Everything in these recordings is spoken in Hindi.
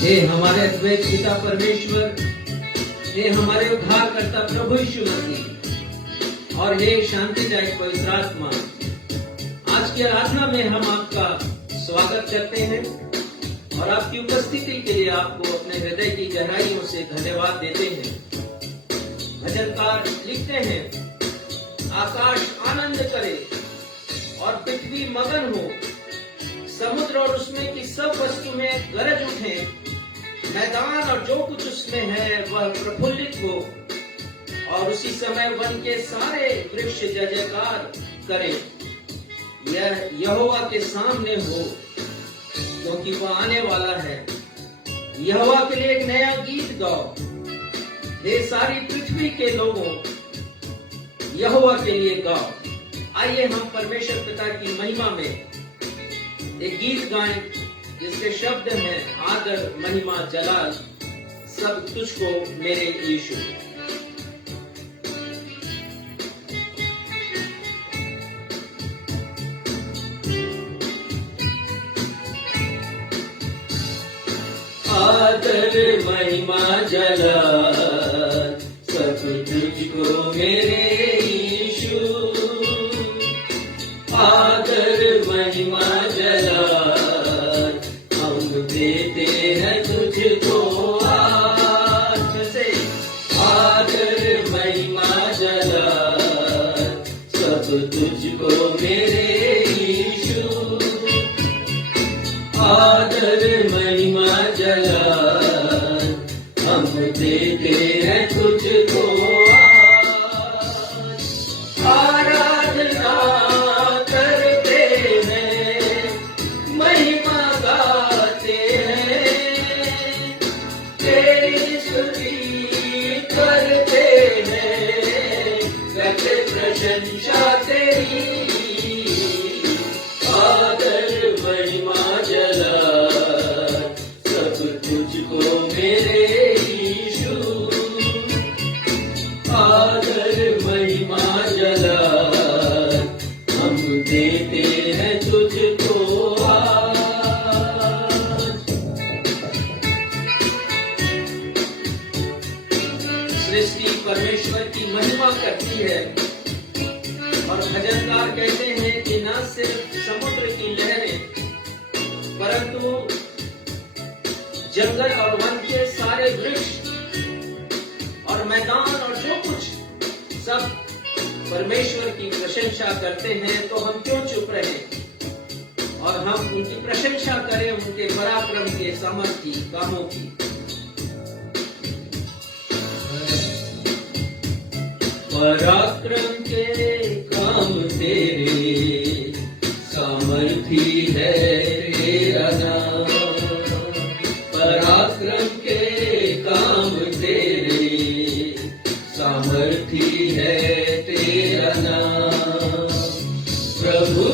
हे हमारे अद्वैत पिता परमेश्वर, हे हमारे उद्धारकर्ता प्रभु यीशु मसीह और हे शांतिदायक पवित्र आत्मा, आज की आराधना में हम आपका स्वागत करते हैं और आपकी उपस्थिति के लिए आपको अपने हृदय की गहराइयों से धन्यवाद देते हैं। भजनकार लिखते हैं, आकाश आनंद करे और पृथ्वी मगन हो, समुद्र और उसमें की सब वस्तु में गरज उठे, मैदान और जो कुछ उसमें है वह प्रफुल्लित हो और उसी समय वन के सारे वृक्ष जय जयकार करें। यह यहोवा के सामने हो, क्योंकि वह आने वाला है। यहोवा के लिए एक नया गीत गाओ, हे सारी पृथ्वी के लोगों, यहोवा के लिए गाओ। आइए हम परमेश्वर पिता की महिमा में एक गीत गाएं जिसके शब्द हैं, आदर महिमा जलाल सब तुझको मेरे यीशु। आदर महिमा जलाल सब तुझको मेरे यीशु। आदर महिमा जलाल हम देते हैं तुझको आज से। आदर महिमा जलाल सब तुझको मेरे यीशु। आदर महिमा जलाल हम देते हैं तुझको आज। आराधना करते हैं, महिमा गाते हैं, तेरी स्तुति करते हैं, करते प्रशंसा तेरी। आदर महिमा जलाल सब तुझको मेरे यीशु। आदर महिमा जलाल हम देते हैं तुझको आज। सृष्टि परमेश्वर की महिमा करती है और भजनकार कहते हैं कि न सिर्फ समुद्र की लहरें परंतु जंगल और वन के सारे वृक्ष और मैदान और जो कुछ सब परमेश्वर की प्रशंसा करते हैं। तो हम क्यों चुप रहें और हम उनकी प्रशंसा करें, उनके पराक्रम के सामर्थी कामों की। पराक्रम के काम तेरे, सामर्थी है तेरा नाम। पराक्रम के काम तेरे, सामर्थी है तेरा नाम। प्रभु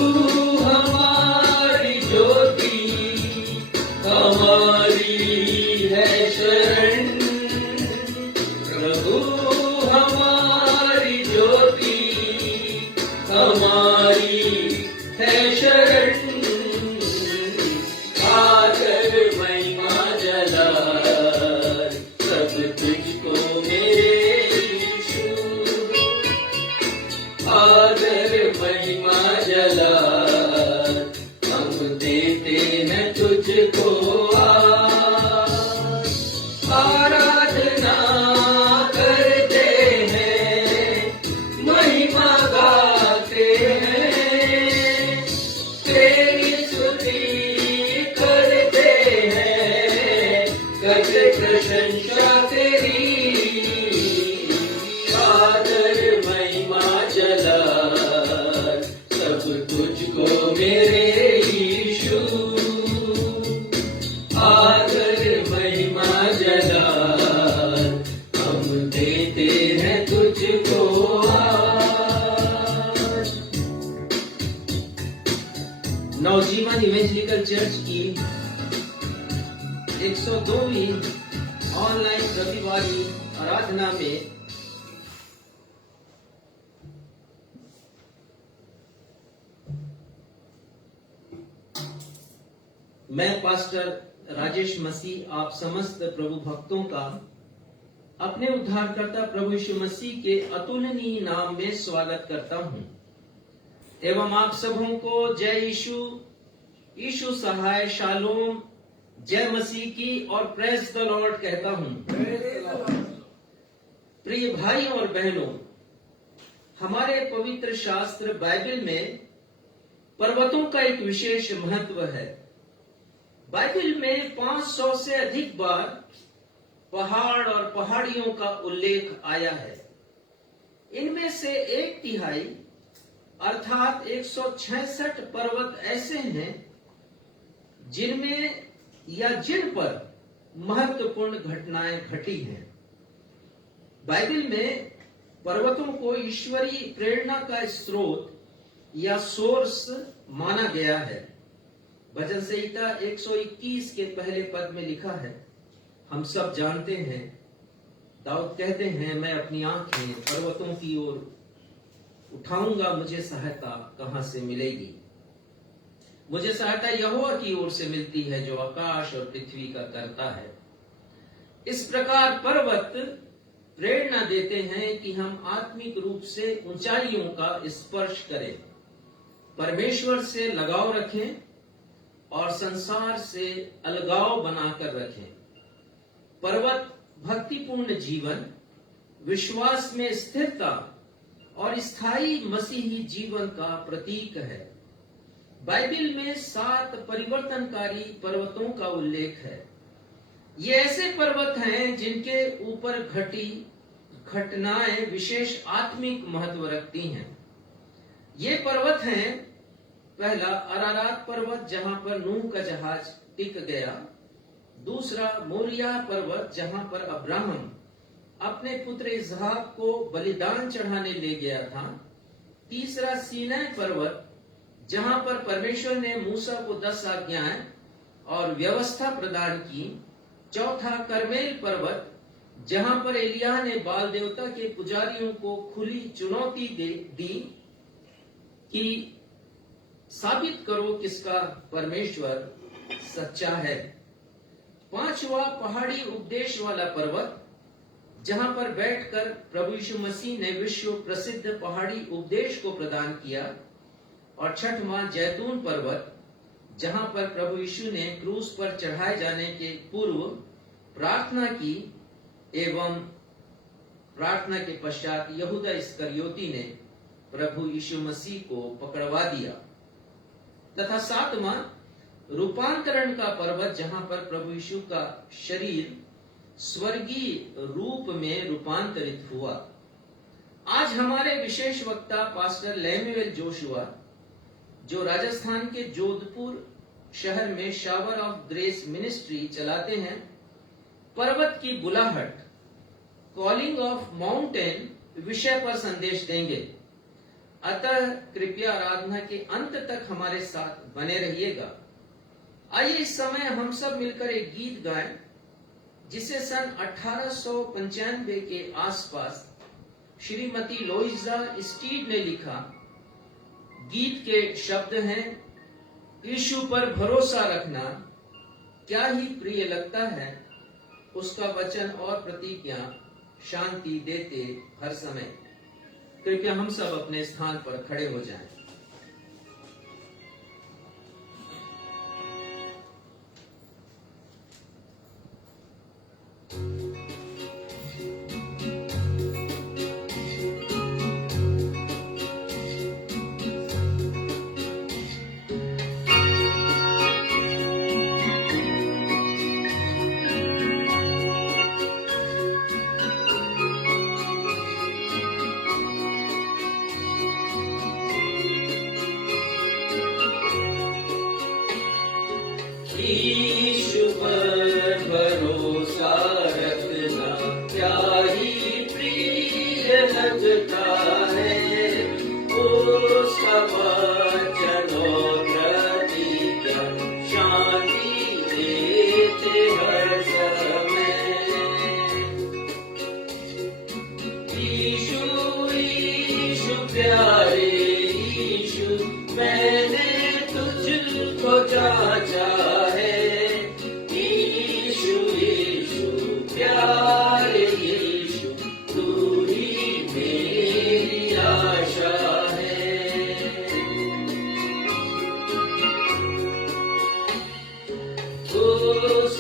हमारी ज्योति, हमारी है शरण। प्रभु हमारी ज्योति, हमारी है शरण। आदर महिमा जलाल सब तुझको मेरे यीशु। आदर महिमा जलाल हम देते हैं तुझको आज। आराधना करते हैं, महिमा गाते हैं, तेरी स्तुति करते हैं, करते प्रशंसा तेरी। आदर महिमा जलाल सब तुझको मेरे यीशु। आदर महिमा जलाल हम देते हैं तुझको आज। नवजीवन इवेंजलिकल चर्च की 102वीं ऑनलाइन रविवारी आराधना में मैं पास्टर राजेश मसीह आप समस्त प्रभु भक्तों का अपने उद्धारकर्ता प्रभु यीशु मसीह के अतुलनीय नाम में स्वागत करता हूं एवं आप सबों को जय यीशु, यीशु सहाय, शालोम, जय मसीह की और प्रेज द लॉर्ड कहता हूं। प्रिय भाई और बहनों, हमारे पवित्र शास्त्र बाइबल में पर्वतों का एक विशेष महत्व है। बाइबल में 500 से अधिक बार पहाड़ और पहाड़ियों का उल्लेख आया है। इनमें से 1/3 अर्थात 166 पर्वत ऐसे हैं जिनमें या जिन पर महत्वपूर्ण घटनाएं घटी हैं। बाइबल में पर्वतों को ईश्वरीय प्रेरणा का स्रोत या सोर्स माना गया है। भजन संहिता 121 के पहले पद में लिखा है, हम सब जानते हैं, दाऊद कहते हैं, मैं अपनी आंखें पर्वतों की ओर उठाऊंगा, मुझे सहायता कहां से मिलेगी। मुझे सहायता यहोवा की ओर से मिलती है जो आकाश और पृथ्वी का करता है। इस प्रकार पर्वत प्रेरणा देते हैं कि हम आत्मिक रूप से ऊंचाइयों का स्पर्श करें, परमेश्वर से लगाव रखें और संसार से अलगाव बनाकर रखें। पर्वत भक्तिपूर्ण जीवन, विश्वास में स्थिरता और स्थायी मसीही जीवन का प्रतीक है। बाइबल में 7 परिवर्तनकारी पर्वतों का उल्लेख है। ये ऐसे पर्वत हैं जिनके ऊपर घटी घटनाएं विशेष आत्मिक महत्व रखती हैं। ये पर्वत हैं, पहला अरारात पर्वत जहां पर नूह का जहाज टिक गया, दूसरा मोरिया पर्वत जहां पर अब्राहम अपने पुत्र इसहाक को बलिदान चढ़ाने ले गया था, तीसरा सीनै पर्वत जहां पर परमेश्वर ने मूसा को 10 आज्ञाएं और व्यवस्था प्रदान की, चौथा करमेल पर्वत जहां पर एलिय्याह ने बाल देवता के पुजारियों को खुली चुनौती दी कि साबित करो किसका परमेश्वर सच्चा है। 5वां पहाड़ी उपदेश वाला पर्वत जहां पर बैठकर प्रभु यीशु मसीह ने विश्व प्रसिद्ध पहाड़ी उपदेश को प्रदान किया, और 6वां जैतून पर्वत जहां पर प्रभु यीशु ने क्रूस पर चढ़ाए जाने के पूर्व प्रार्थना की एवं प्रार्थना के पश्चात यहूदा इस्करियोती ने प्रभु यीशु मसीह को पकड़वा दिया, तथा 7वां रूपांतरण का पर्वत जहां पर प्रभु यीशु का शरीर स्वर्गीय रूप में रूपांतरित हुआ। आज हमारे विशेष वक्ता पास्टर लैमुएल जोशुआ, जो राजस्थान के जोधपुर शहर में शावर ऑफ ग्रेस मिनिस्ट्री चलाते हैं, पर्वत की बुलाहट, कॉलिंग ऑफ माउंटेन विषय पर संदेश देंगे। अतः कृपया आराधना के अंत तक हमारे साथ बने रहिएगा। आइए इस समय हम सब मिलकर एक गीत गाएं जिसे सन 1895 के आसपास श्रीमती लोइजा स्टीड ने लिखा। गीत के शब्द हैं, यीशु पर भरोसा रखना क्या ही प्रिय लगता है, उसका वचन और प्रतिज्ञा शांति देते हर समय। कृपया हम सब अपने स्थान पर खड़े हो जाएं।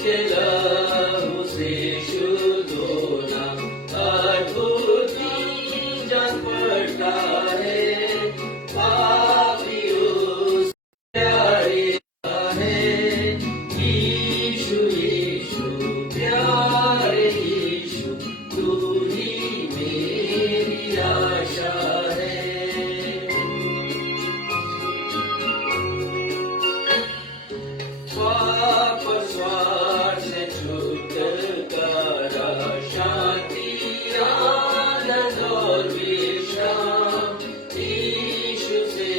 उसके लहू से शुद्ध होना अद्भुत ही जान पड़ता है। पापी उस प्यारे है, यीशु यीशु प्यारे यीशु, तू ही मेरी आशा है। पाप स्वार्थ से छुटकारा, शांति आनंद और विश्राम, यीशु से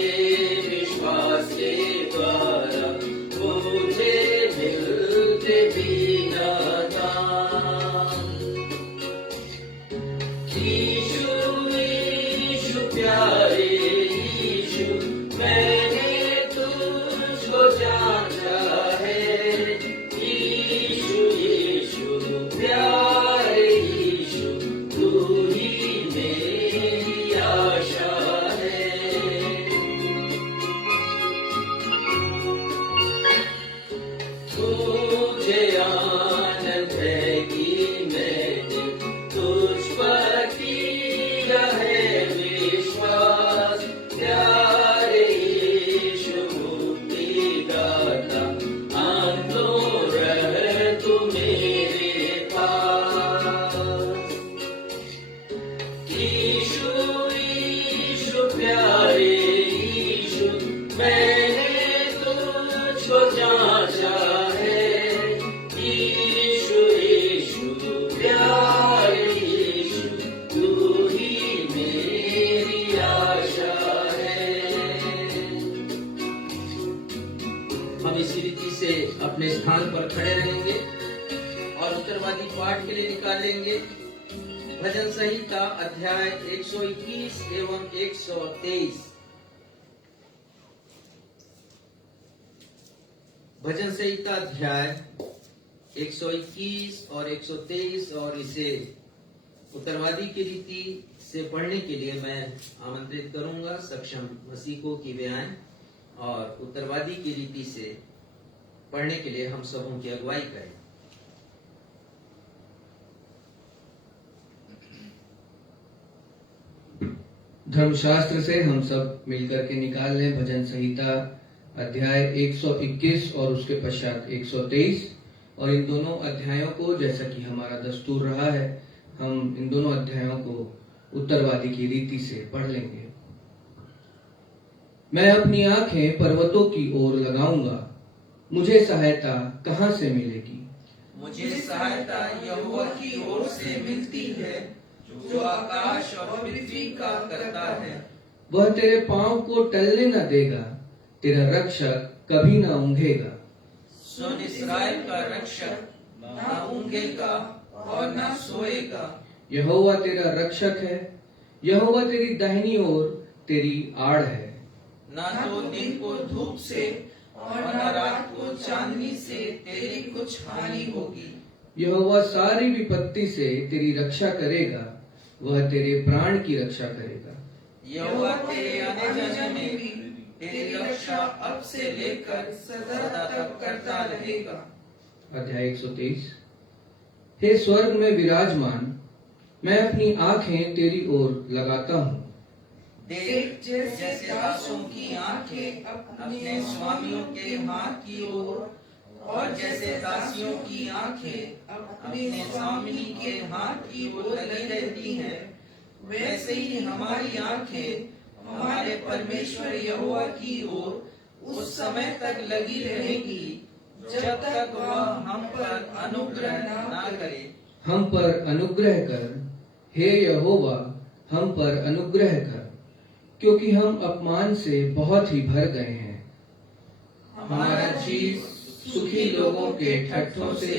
विश्वास के द्वारा मुझे मिलते बिना दाम। यीशु यीशु प्यारे यीशु, मैंने तुझको जाना है। यीशु यीशु प्यारे यीशु, तू ही मेरी आशा है। तुझे आनंद है कि मैंने तुझ पर किया है विश्वास। प्यारे यीशु मुक्तिदाता, आंदो रह तू मेरे पास। यीशु यीशु प्यारे यीशु, मैंने तुझको जांचा है। यीशु यीशु प्यारे यीशु, तू ही मेरी आशा है। हम इसी रीति से अपने स्थान पर खड़े रहेंगे और उत्तरवादी पाठ के लिए निकालेंगे भजन संहिता अध्याय 121 एवं 123। भजन संहिता अध्याय 121 और 123, और इसे उत्तरवादी की रीति से पढ़ने के लिए मैं आमंत्रित करूंगा सक्षम मसीह की वे आएं और उत्तरवादी की रीति से पढ़ने के लिए हम सबों की अगुवाई करें। धर्मशास्त्र से हम सब मिलकर के निकाल लें भजन संहिता अध्याय 121 और उसके पश्चात 123, और इन दोनों अध्यायों को, जैसा कि हमारा दस्तूर रहा है, हम इन दोनों अध्यायों को उत्तरवादी की रीति से पढ़ लेंगे। मैं अपनी आंखें पर्वतों की ओर लगाऊंगा, मुझे सहायता कहां से मिलेगी? मुझे सहायता यहोवा की ओर से मिलती है, जो आकाश और पृथ्वी का करता है। वह तेरे पांव को टलने न देगा, तेरा रक्षक कभी न ऊंघेगा। सुन, इस्राएल का रक्षक ना ऊँघेगा और ना सोएगा। यहोवा तेरा रक्षक है, यहोवा तेरी दाहिनी ओर तेरी आड़ है। ना तो दिन को धूप से और न रात को चांदनी से तेरी कुछ हानि होगी। यहोवा सारी विपत्ति से तेरी रक्षा करेगा, वह तेरे प्राण की रक्षा करेगा। यहोवा तेरे आने जाने में भी तेरी रक्षा अब से लेकर सदा तक करता रहेगा। अध्याय 123। हे स्वर्ग में विराजमान, मैं अपनी आंखें तेरी ओर लगाता हूँ। देख, जैसे दासों की आंखें अपने स्वामियों के हाथ की ओर, और जैसे दासियों की आंखें अपने स्वामी के हाथ की ओर लगी रहती हैं, वैसे ही हमारी आंखें हमारे परमेश्वर यहोवा की ओर उस समय तक लगी रहेगी जब तक वह हम पर अनुग्रह ना करे। हम पर अनुग्रह कर, हे यहोवा, हम पर अनुग्रह कर, क्योंकि हम अपमान से बहुत ही भर गए हैं। हमारा जीव सुखी लोगों के ठट्ठों से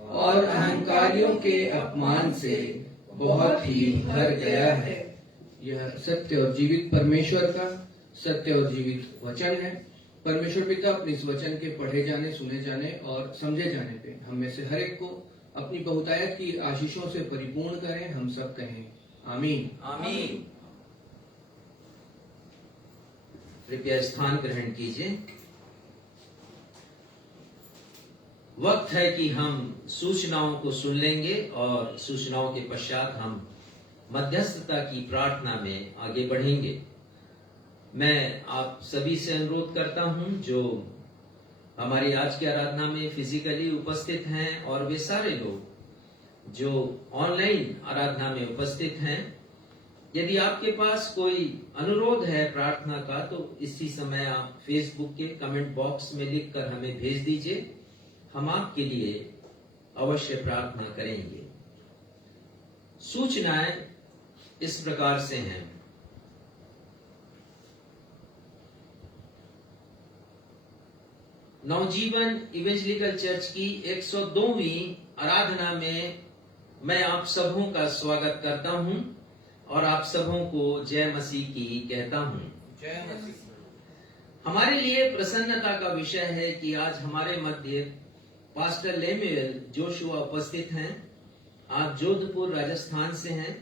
और अहंकारियों के अपमान से बहुत ही भर गया है। यह सत्य और जीवित परमेश्वर का सत्य और जीवित वचन है। परमेश्वर पिता अपने इस वचन के पढ़े जाने, सुने जाने और समझे जाने पे हम में से हर एक को अपनी बहुतायत की आशीषों से परिपूर्ण करें। हम सब कहें आमीन। आमीन। कृपया स्थान ग्रहण कीजिए। वक्त है कि हम सूचनाओं को सुन लेंगे और सूचनाओं के पश्चात हम मध्यस्थता की प्रार्थना में आगे बढ़ेंगे। मैं आप सभी से अनुरोध करता हूं जो हमारी आज की आराधना में फिजिकली उपस्थित हैं और वे सारे लोग जो ऑनलाइन आराधना में उपस्थित हैं, यदि आपके पास कोई अनुरोध है प्रार्थना का तो इसी समय आप फेसबुक के कमेंट बॉक्स में लिखकर हमें भेज दीजिए। हम आपके लिए अवश्य प्रार्थना करेंगे। सूचनाएं इस प्रकार से हैं। नवजीवन इवेंजलिकल चर्च की 102वीं आराधना में मैं आप सबों का स्वागत करता हूं और आप सबों को जय मसीह की कहता हूं। जय मसीह। हमारे लिए प्रसन्नता का विषय है कि आज हमारे मध्य पास्टर लेमुएल जोशुआ उपस्थित हैं। आप जोधपुर राजस्थान से हैं।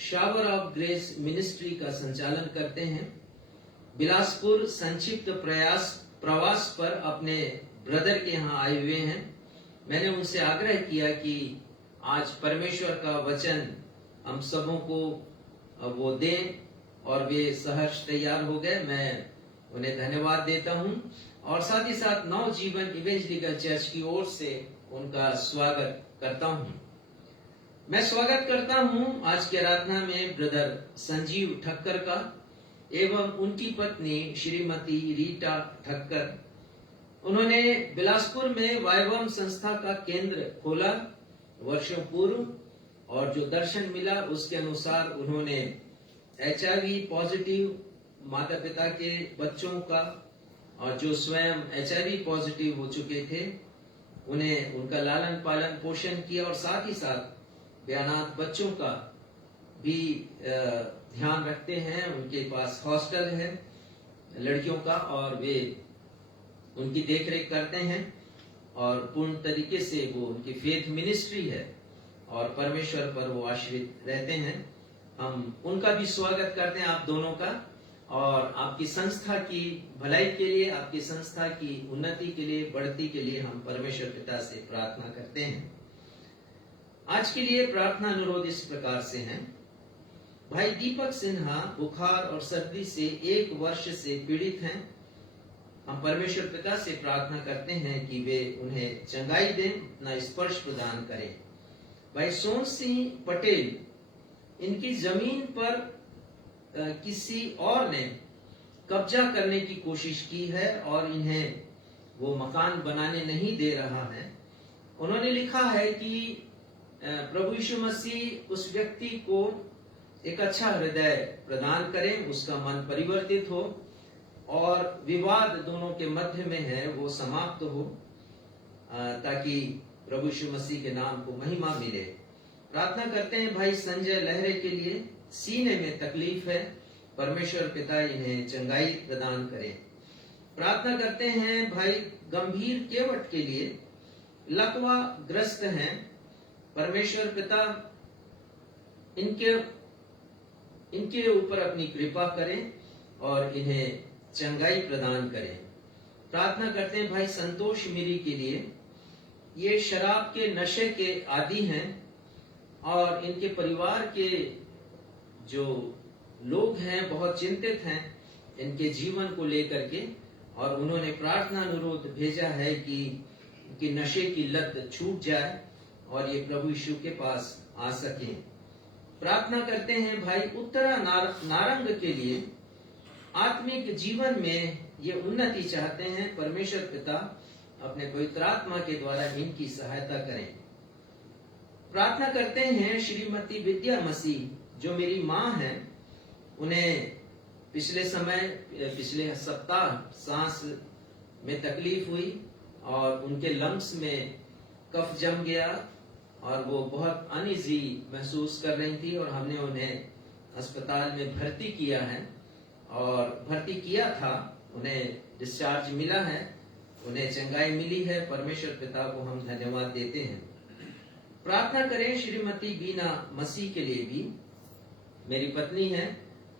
शावर ऑफ ग्रेस मिनिस्ट्री का संचालन करते हैं। बिलासपुर संक्षिप्त प्रवास पर अपने ब्रदर के यहाँ आए हुए हैं। मैंने उनसे आग्रह किया कि आज परमेश्वर का वचन हम सबों को वो दें और वे सहर्ष तैयार हो गए। मैं उन्हें धन्यवाद देता हूं और साथ ही साथ नवजीवन इवेंजलिकल चर्च की ओर से उनका स्वागत करता हूं। मैं स्वागत करता हूं आज की आराधना में ब्रदर संजीव ठक्कर का एवं उनकी पत्नी श्रीमती रीटा ठक्कर। उन्होंने बिलासपुर में वायवम संस्था का केंद्र खोला वर्षों पूर्व और जो दर्शन मिला उसके अनुसार उन्होंने HIV पॉजिटिव माता पिता के बच्चों का और जो स्वयं HIV पॉजिटिव हो चुके थे उन्हें उनका लालन पालन पोषण किया और साथ ही साथ अनाथ बच्चों का भी ध्यान रखते हैं। उनके पास हॉस्टल है लड़कियों का और वे उनकी देखरेख करते हैं और पूर्ण तरीके से वो उनकी फेथ मिनिस्ट्री है और परमेश्वर पर वो आश्रित रहते हैं। हम उनका भी स्वागत करते हैं आप दोनों का और आपकी संस्था की भलाई के लिए, आपकी संस्था की उन्नति के लिए, बढ़ती के लिए हम परमेश्वर पिता से प्रार्थना करते हैं। आज के लिए प्रार्थना अनुरोध इस प्रकार से हैं। भाई दीपक सिन्हा बुखार और सर्दी से 1 वर्ष से पीड़ित हैं। हम परमेश्वर पिता से प्रार्थना करते हैं कि वे उन्हें चंगाई दें, अपना स्पर्श प्रदान करें। भाई सोन सिंह पटेल, इनकी जमीन पर किसी और ने कब्जा करने की कोशिश की है और इन्हें वो मकान बनाने नहीं दे रहा है। उन्होंने लिखा है कि प्रभु यीशु मसीह उस व्यक्ति को एक अच्छा हृदय प्रदान करें, उसका मन परिवर्तित हो और विवाद दोनों के मध्य में है वो समाप्त हो ताकि प्रभु यीशु मसीह के नाम को महिमा मिले। प्रार्थना करते हैं भाई संजय लहरे के लिए, सीने में तकलीफ है, परमेश्वर पिता इन्हें चंगाई प्रदान करें। प्रार्थना करते हैं भाई गंभीर केवट के लिए, लकवा ग्रस्त हैं, परमेश्वर पिता इनके ऊपर अपनी कृपा करें और इन्हें चंगाई प्रदान करें। प्रार्थना करते हैं भाई संतोष मिरी के लिए, ये शराब के नशे के आदी हैं और इनके परिवार के जो लोग हैं बहुत चिंतित हैं इनके जीवन को लेकर के और उन्होंने प्रार्थना अनुरोध भेजा है कि नशे की लत छूट जाए और ये प्रभु यीशु के पास आ सके। प्रार्थना करते हैं भाई उत्तरा नारंग के लिए, आत्मिक जीवन में ये उन्नति चाहते हैं, परमेश्वर पिता अपने पवित्र आत्मा के द्वारा इनकी सहायता करें। प्रार्थना करते हैं श्रीमती विद्या मसीह जो मेरी माँ है, उन्हें पिछले सप्ताह सांस में तकलीफ हुई और उनके लंग्स में कफ जम गया और वो बहुत अनईजी महसूस कर रही थी और हमने उन्हें अस्पताल में भर्ती किया है और भर्ती किया था, उन्हें डिस्चार्ज मिला है, उन्हें चंगाई मिली है। परमेश्वर पिता को हम धन्यवाद देते हैं। प्रार्थना करें श्रीमती बीना मसीह के लिए भी, मेरी पत्नी है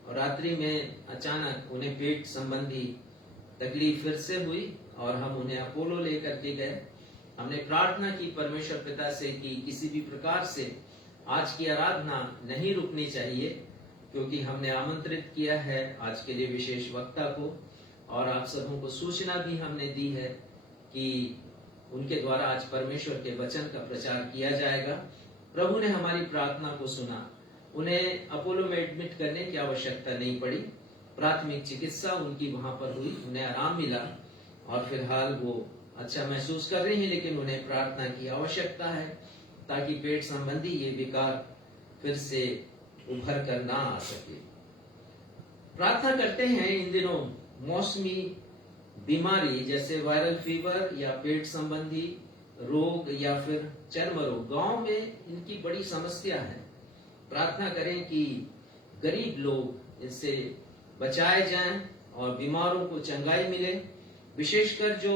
और रात्रि में अचानक उन्हें पेट संबंधी तकलीफ फिर से हुई और हम उन्हें अपोलो लेकर के गए हमने प्रार्थना की परमेश्वर पिता से कि किसी भी प्रकार से आज की आराधना नहीं रुकनी चाहिए, क्योंकि हमने आमंत्रित किया है आज के लिए विशेष वक्ता को, और आप सबों को सूचना भी हमने दी है कि उनके द्वारा आज परमेश्वर के वचन का प्रचार किया जाएगा। प्रभु ने हमारी प्रार्थना को सुना। उन्हें अपोलो में एडमिट करने की आवश्यकता नहीं पड़ी। प्राथमिक चिकित्सा उनकी वहां पर हुई, उन्हें आराम मिला और फिलहाल वो अच्छा महसूस कर रही हैं, लेकिन उन्हें प्रार्थना की आवश्यकता है ताकि पेट संबंधी ये विकार फिर से उभर कर ना आ सके। प्रार्थना करते हैं इन दिनों मौसमी बीमारी जैसे वायरल फीवर या पेट संबंधी रोग या फिर चर्म रोग, गांव में इनकी बड़ी समस्या है। प्रार्थना करें कि गरीब लोग इससे बचाए जाएं और बीमारों को चंगाई मिले। विशेषकर जो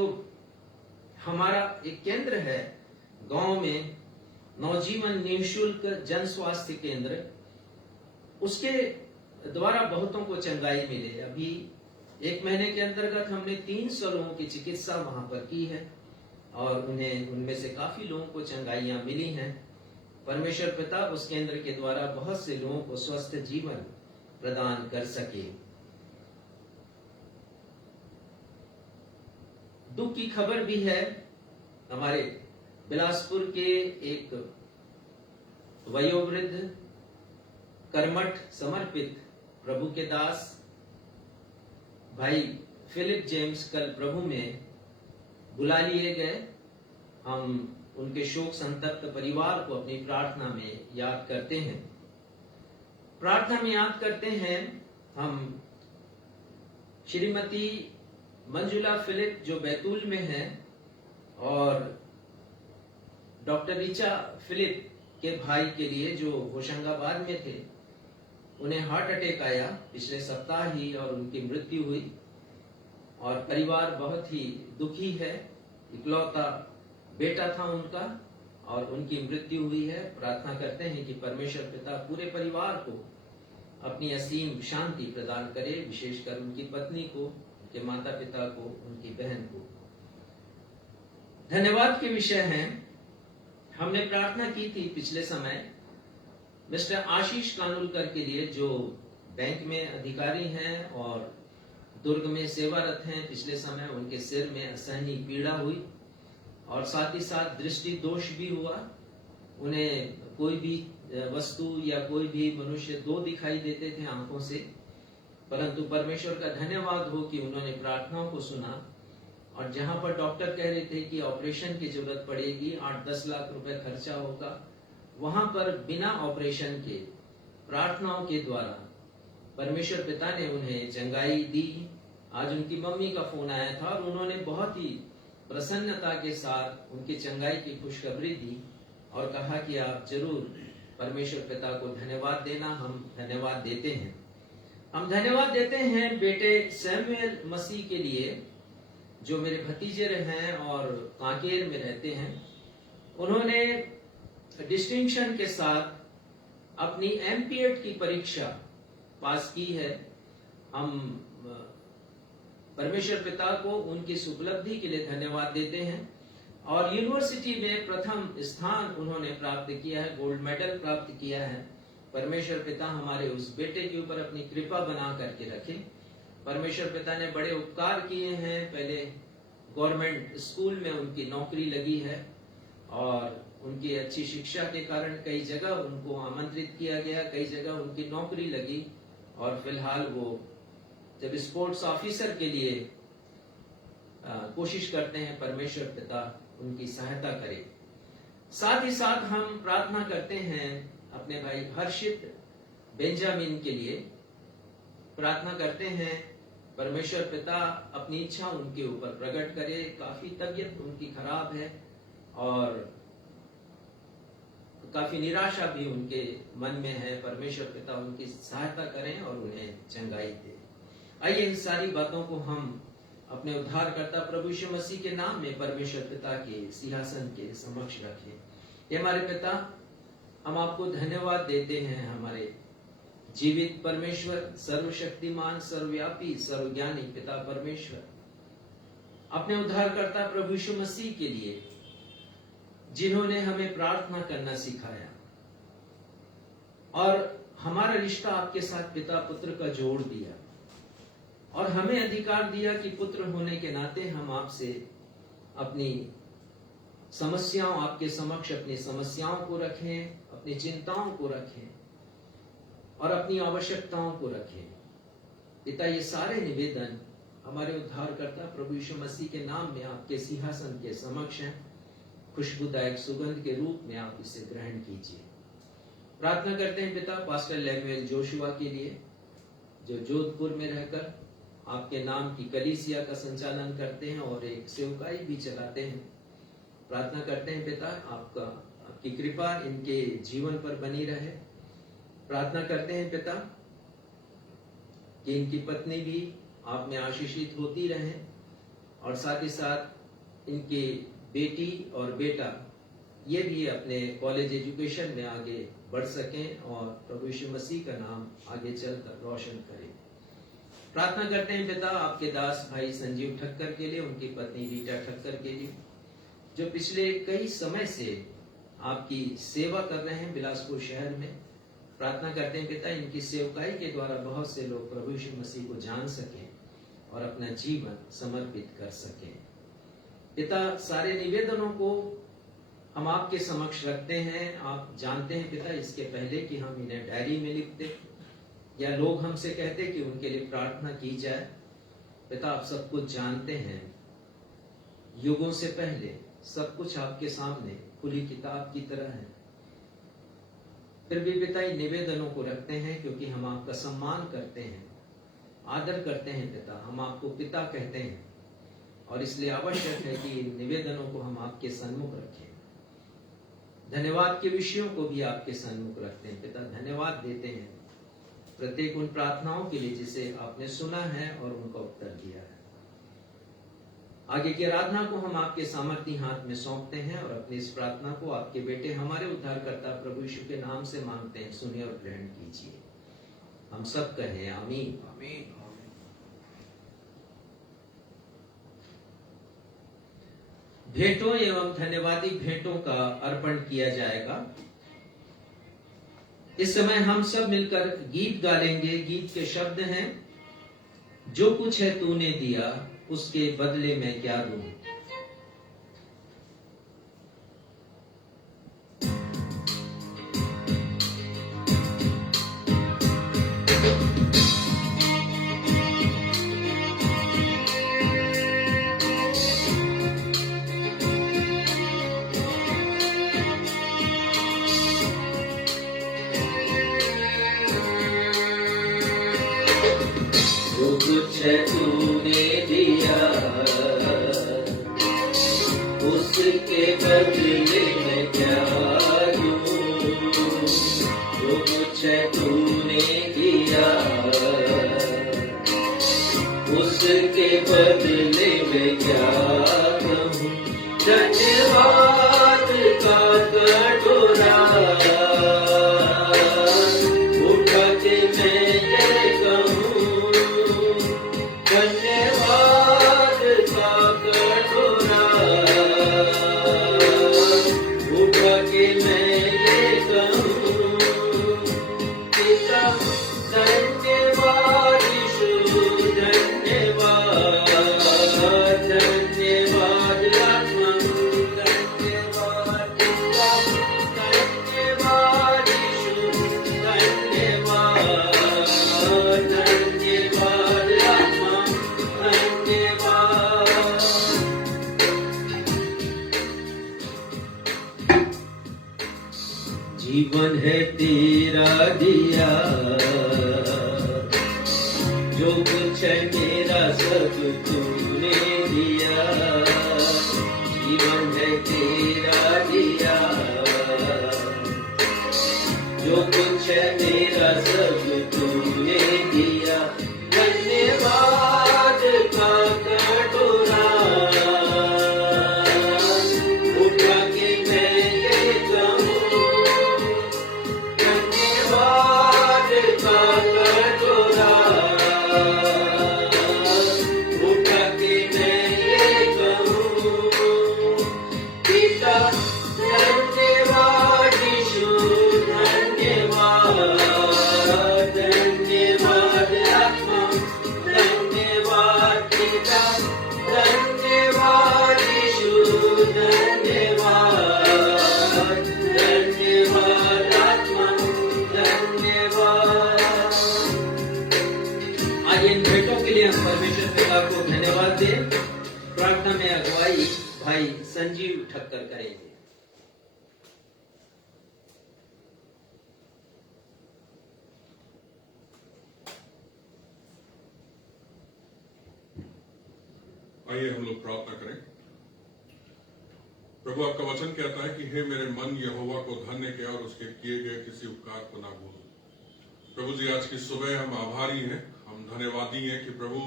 हमारा एक केंद्र है गांव में, नवजीवन निःशुल्क जन स्वास्थ्य केंद्र, उसके द्वारा बहुतों को चंगाई मिले। अभी 1 महीने के अंतर्गत हमने 300 लोगों की चिकित्सा वहां पर की है और उन्हें उनमें से काफी लोगों को चंगाइयां मिली हैं। परमेश्वर पिता उस केंद्र के द्वारा बहुत से लोगों को स्वस्थ जीवन प्रदान कर सके। दुख की खबर भी है, हमारे बिलासपुर के एक वयोवृद्ध कर्मठ समर्पित प्रभु के दास भाई फिलिप जेम्स कल प्रभु में बुला लिए गए। हम उनके शोक संतप्त परिवार को अपनी प्रार्थना में याद करते हैं। प्रार्थना में याद करते हैं हम श्रीमती मंजुला फिलिप जो बैतूल में है, और डॉक्टर रिचा फिलिप के भाई के लिए जो होशंगाबाद में थे, उन्हें हार्ट अटैक आया पिछले सप्ताह ही और उनकी मृत्यु हुई और परिवार बहुत ही दुखी है। इकलौता बेटा था उनका और उनकी मृत्यु हुई है। प्रार्थना करते हैं कि परमेश्वर पिता पूरे परिवार को अपनी असीम शांति प्रदान करे, विशेषकर उनकी पत्नी को, उनके माता पिता को, उनकी बहन को। धन्यवाद के विषय हैं, हमने प्रार्थना की थी पिछले समय मिस्टर आशीष कानुलकर के लिए जो बैंक में अधिकारी हैं और दुर्ग में सेवारत हैं। पिछले समय उनके सिर में असहनीय पीड़ा हुई और साथ ही साथ दृष्टि दोष भी हुआ। उन्हें कोई भी वस्तु या कोई भी मनुष्य दो दिखाई देते थे आंखों से, परंतु परमेश्वर का धन्यवाद हो कि उन्होंने प्रार्थनाओं को सुना और जहां पर डॉक्टर कह रहे थे कि ऑपरेशन की जरूरत पड़ेगी, 8-10 लाख रुपए खर्चा होगा, वहां पर बिना ऑपरेशन के प्रार्थनाओं के द्वारा परमेश्वर पिता ने उन्हें चंगाई दी। आज उनकी मम्मी का फोन आया था और उन्होंने बहुत ही प्रसन्नता के साथ उनकी चंगाई की खुशखबरी दी और कहा कि आप जरूर परमेश्वर पिता को धन्यवाद देना। हम धन्यवाद देते हैं। हम धन्यवाद देते हैं बेटे सैमुअल मसीह के लिए जो मेरे भतीजे हैं और कांकेर में रहते हैं। उन्होंने डिस्टिंक्शन के साथ अपनी एमपीएड की परीक्षा पास की है। हम परमेश्वर पिता को उनकी इस उपलब्धि के लिए धन्यवाद देते हैं और यूनिवर्सिटी में प्रथम स्थान उन्होंने प्राप्त किया है, गोल्ड मेडल प्राप्त किया है। परमेश्वर पिता हमारे उस बेटे के ऊपर अपनी कृपा बना करके रखे। परमेश्वर पिता ने बड़े उपकार किए हैं। पहले गवर्नमेंट स्कूल में उनकी नौकरी लगी है और उनकी अच्छी शिक्षा के कारण कई जगह उनको आमंत्रित किया गया, कई जगह उनकी नौकरी लगी और फिलहाल वो जब स्पोर्ट्स ऑफिसर के लिए कोशिश करते हैं, परमेश्वर पिता उनकी सहायता करे। साथ ही साथ हम प्रार्थना करते हैं अपने भाई हर्षित बेंजामिन के लिए। प्रार्थना करते हैं परमेश्वर पिता अपनी इच्छा उनके ऊपर प्रकट करे। काफी तबीयत उनकी खराब है और काफी निराशा भी उनके मन में है। परमेश्वर पिता उनकी सहायता करें और उन्हें चंगाई दे। आइए इन सारी बातों को हम अपने उद्धारकर्ता प्रभु यीशु मसीह के नाम में परमेश्वर पिता के सिंहासन के समक्ष रखें। ये हमारे पिता, हम आपको धन्यवाद देते हैं, हमारे जीवित परमेश्वर, सर्वशक्तिमान, सर्वव्यापी, सर्वज्ञानी पिता परमेश्वर। अपने उद्धारकर्ता प्रभु यीशु मसीह के लिए जिन्होंने हमें प्रार्थना करना सिखाया और हमारा रिश्ता आपके साथ पिता पुत्र का जोड़ दिया और हमें अधिकार दिया कि पुत्र होने के नाते हम आपसे अपनी समस्याओं, आपके समक्ष अपनी समस्याओं को रखें, अपनी चिंताओं को रखें और अपनी आवश्यकताओं को रखें। पिता, ये सारे निवेदन हमारे उद्धारकर्ता प्रभु यीशु मसीह के नाम में आपके सिंहासन के समक्ष हैं। खुशबूदायक सुगंध के रूप में आप इसे ग्रहण कीजिए। प्रार्थना करते हैं पिता पास्टर लेमुएल जोशुआ के लिए, जो जोधपुर में रहकर आपके नाम की कलीसिया का संचालन करते हैं और एक सेवकाई भी चलाते हैं। प्रार्थना करते हैं पिता आपकी कृपा इनके जीवन पर बनी रहे। प्रार्थना करते हैं पिता कि इनकी पत्नी भी आप में आशीषित होती रहे और साथ ही साथ इनके बेटी और बेटा ये भी अपने कॉलेज एजुकेशन में आगे बढ़ सकें और प्रभु यीशु मसीह का नाम आगे चलकर रोशन करें। प्रार्थना करते हैं पिता आपके दास भाई संजीव ठक्कर के लिए, उनकी पत्नी रीटा ठक्कर के लिए, जो पिछले कई समय से आपकी सेवा कर रहे हैं बिलासपुर शहर में। प्रार्थना करते हैं पिता इनकी सेवकाई के द्वारा बहुत से लोग प्रभु यीशु मसीह को जान सकें और अपना जीवन समर्पित कर सकें। पिता, सारे निवेदनों को हम आपके समक्ष रखते हैं। आप जानते हैं पिता इसके पहले कि हम इन्हें डायरी में लिखते या लोग हमसे कहते कि उनके लिए प्रार्थना की जाए। पिता, आप सब कुछ जानते हैं। युगों से पहले सब कुछ आपके सामने खुली किताब की तरह है। फिर भी पिता इन निवेदनों को रखते हैं क्योंकि हम आपका सम्मान करते हैं, आदर करते हैं। पिता, हम आपको पिता कहते हैं और इसलिए आवश्यक है कि इन निवेदनों को हम आपके सन्मुख रखें। धन्यवाद के विषयों को भी आपके सन्मुख रखते हैं। पिता, धन्यवाद देते हैं प्रत्येक उन प्रार्थनाओं के लिए जिसे आपने सुना है और उनका उत्तर दिया है। आगे की आराधना को हम आपके सामर्थी हाथ में सौंपते हैं और अपनी इस प्रार्थना को आपके बेटे हमारे उद्धारकर्ता प्रभु यीशु के नाम से मांगते हैं। सुनिए और ग्रहण कीजिए। हम सब कहें आमीन। आमीन। भेंटों एवं धन्यवादी भेंटों का अर्पण किया जाएगा। इस समय हम सब मिलकर गीत गालेंगे। गीत के शब्द हैं, जो कुछ है तूने दिया उसके बदले में क्या दूं। जो कुछ है तूने दिया उसके बदले में क्या दूं। जो कुछ है तूने दिया उसके बदले में क्या दूं। धन्यवाद का कटोरा उठा के मैं ये कहूं, धन्यवाद का कटोरा उठा के मैं ये कहूं। पिता धन्यवाद, यीशु धन्यवाद, धन्यवाद आत्मा धन्यवाद, पिता धन्यवाद, यीशु धन्यवाद, धन्यवाद आत्मा धन्यवाद। जीवन है तेरा दिया, जो कुछ है मेरा सब तूने दिया। जीवन है तेरा दिया, जो कुछ है मेरा सब तूने दिया। धन्यवाद का कटोरा उठा के मैं ये कहूं, धन्यवाद का आराधना में अगुवाई भाई संजीव ठक्कर करेंगे। आइए हम लोग प्रार्थना करें। प्रभु, आपका वचन कहता है कि हे मेरे मन, यहोवा को धन्य किया और उसके किए गए किसी उपकार को ना भूल। प्रभु जी, आज की सुबह हम आभारी हैं, हम धन्यवादी हैं कि प्रभु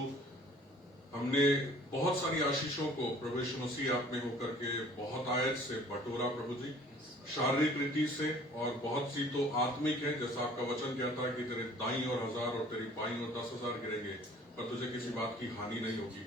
हमने बहुत सारी आशीषों को प्रभु यीशु मसीह आप में होकर के बहुत आयत से बटोरा प्रभु जी, शारीरिक रीति से, और बहुत सी तो आत्मिक है। जैसा आपका वचन कहता है कि तेरे दाईं और 1000 और तेरी बाईं और 10,000 गिरेंगे पर तुझे किसी बात की हानि नहीं होगी।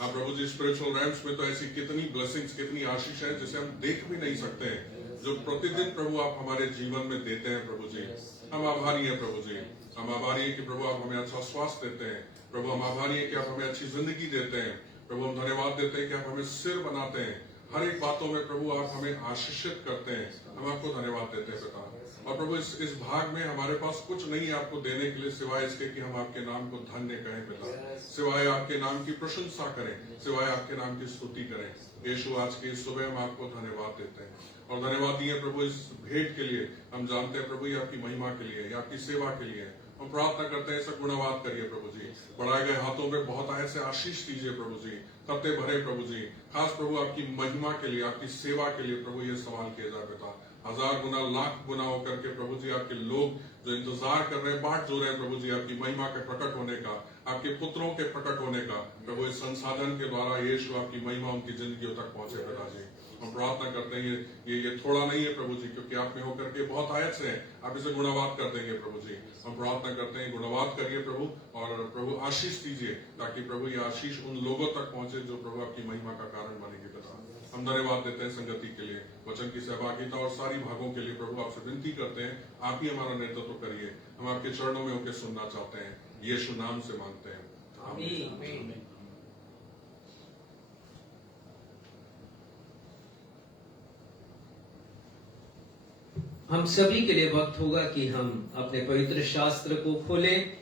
हाँ प्रभु जी, स्पिरिचुअल रैम्स में तो ऐसी कितनी ब्लेसिंग्स, कितनी आशीष है जिसे हम देख भी नहीं सकते हैं, जो प्रतिदिन प्रभु आप हमारे जीवन में देते हैं। प्रभु जी, हम आभारी हैं प्रभु जी, हम आभारी हैं कि प्रभु आप हमें अच्छा स्वास्थ्य देते हैं। प्रभु हम आभारी हैं कि आप हमें अच्छी जिंदगी देते हैं। प्रभु हम धन्यवाद देते हैं कि आप हमें सिर बनाते हैं। हर एक बातों में प्रभु आप हमें आशीषित करते हैं। हम आपको धन्यवाद देते हैं पिता। और प्रभु इस भाग में हमारे पास कुछ नहीं है आपको देने के लिए, सिवाय इसके कि हम आपके नाम को धन्य कहें पिता, सिवाय आपके नाम की प्रशंसा करें, सिवाय आपके नाम की स्तुति करें। यीशु, आज की सुबह हम आपको धन्यवाद देते हैं और धन्यवाद दिए प्रभु इस भेंट के लिए। हम जानते हैं प्रभु ये आपकी महिमा के लिए, आपकी सेवा के लिए। हम प्रार्थना करते हैं, सब गुणवाद करिए प्रभु जी। बढ़ाए गए हाथों पे बहुत ऐसे आशीष दीजिए प्रभु जी, खत्ते भरे प्रभु जी। खास प्रभु आपकी महिमा के लिए, आपकी सेवा के लिए प्रभु ये सवाल किया जाए पिता। 1000 गुना, लाख गुना होकर के प्रभु जी आपके लोग जो इंतजार कर रहे हैं, बाट जो रहे हैं प्रभु जी आपकी महिमा के प्रकट होने का, आपके पुत्रों के प्रकट होने का, प्रभु इस संसाधन के द्वारा यीशु आपकी महिमा उनकी जिंदगियों तक पहुंचे पिता जी। हम प्रार्थना करते हैं ये थोड़ा नहीं है प्रभु जी, क्योंकि आप में होकर के बहुत आयत से है, आप इसे गुणवाद कर देंगे प्रभु जी। हम प्रार्थना करते हैं गुणवाद करिए प्रभु, और प्रभु आशीष दीजिए, ताकि प्रभु ये आशीष उन लोगों तक पहुंचे जो प्रभु आपकी महिमा का कारण बनेंगे पिता। हम धन्यवाद देते हैं संगति के लिए, वचन की सहभागिता और सारी भागों के लिए। प्रभु आपसे विनती करते हैं, आप ही हमारा नेतृत्व करिए। हम आपके चरणों में होकर सुनना चाहते हैं, यीशु नाम से मांगते हैं, आमीन। हम सभी के लिए वक्त होगा कि हम अपने पवित्र शास्त्र को खोलें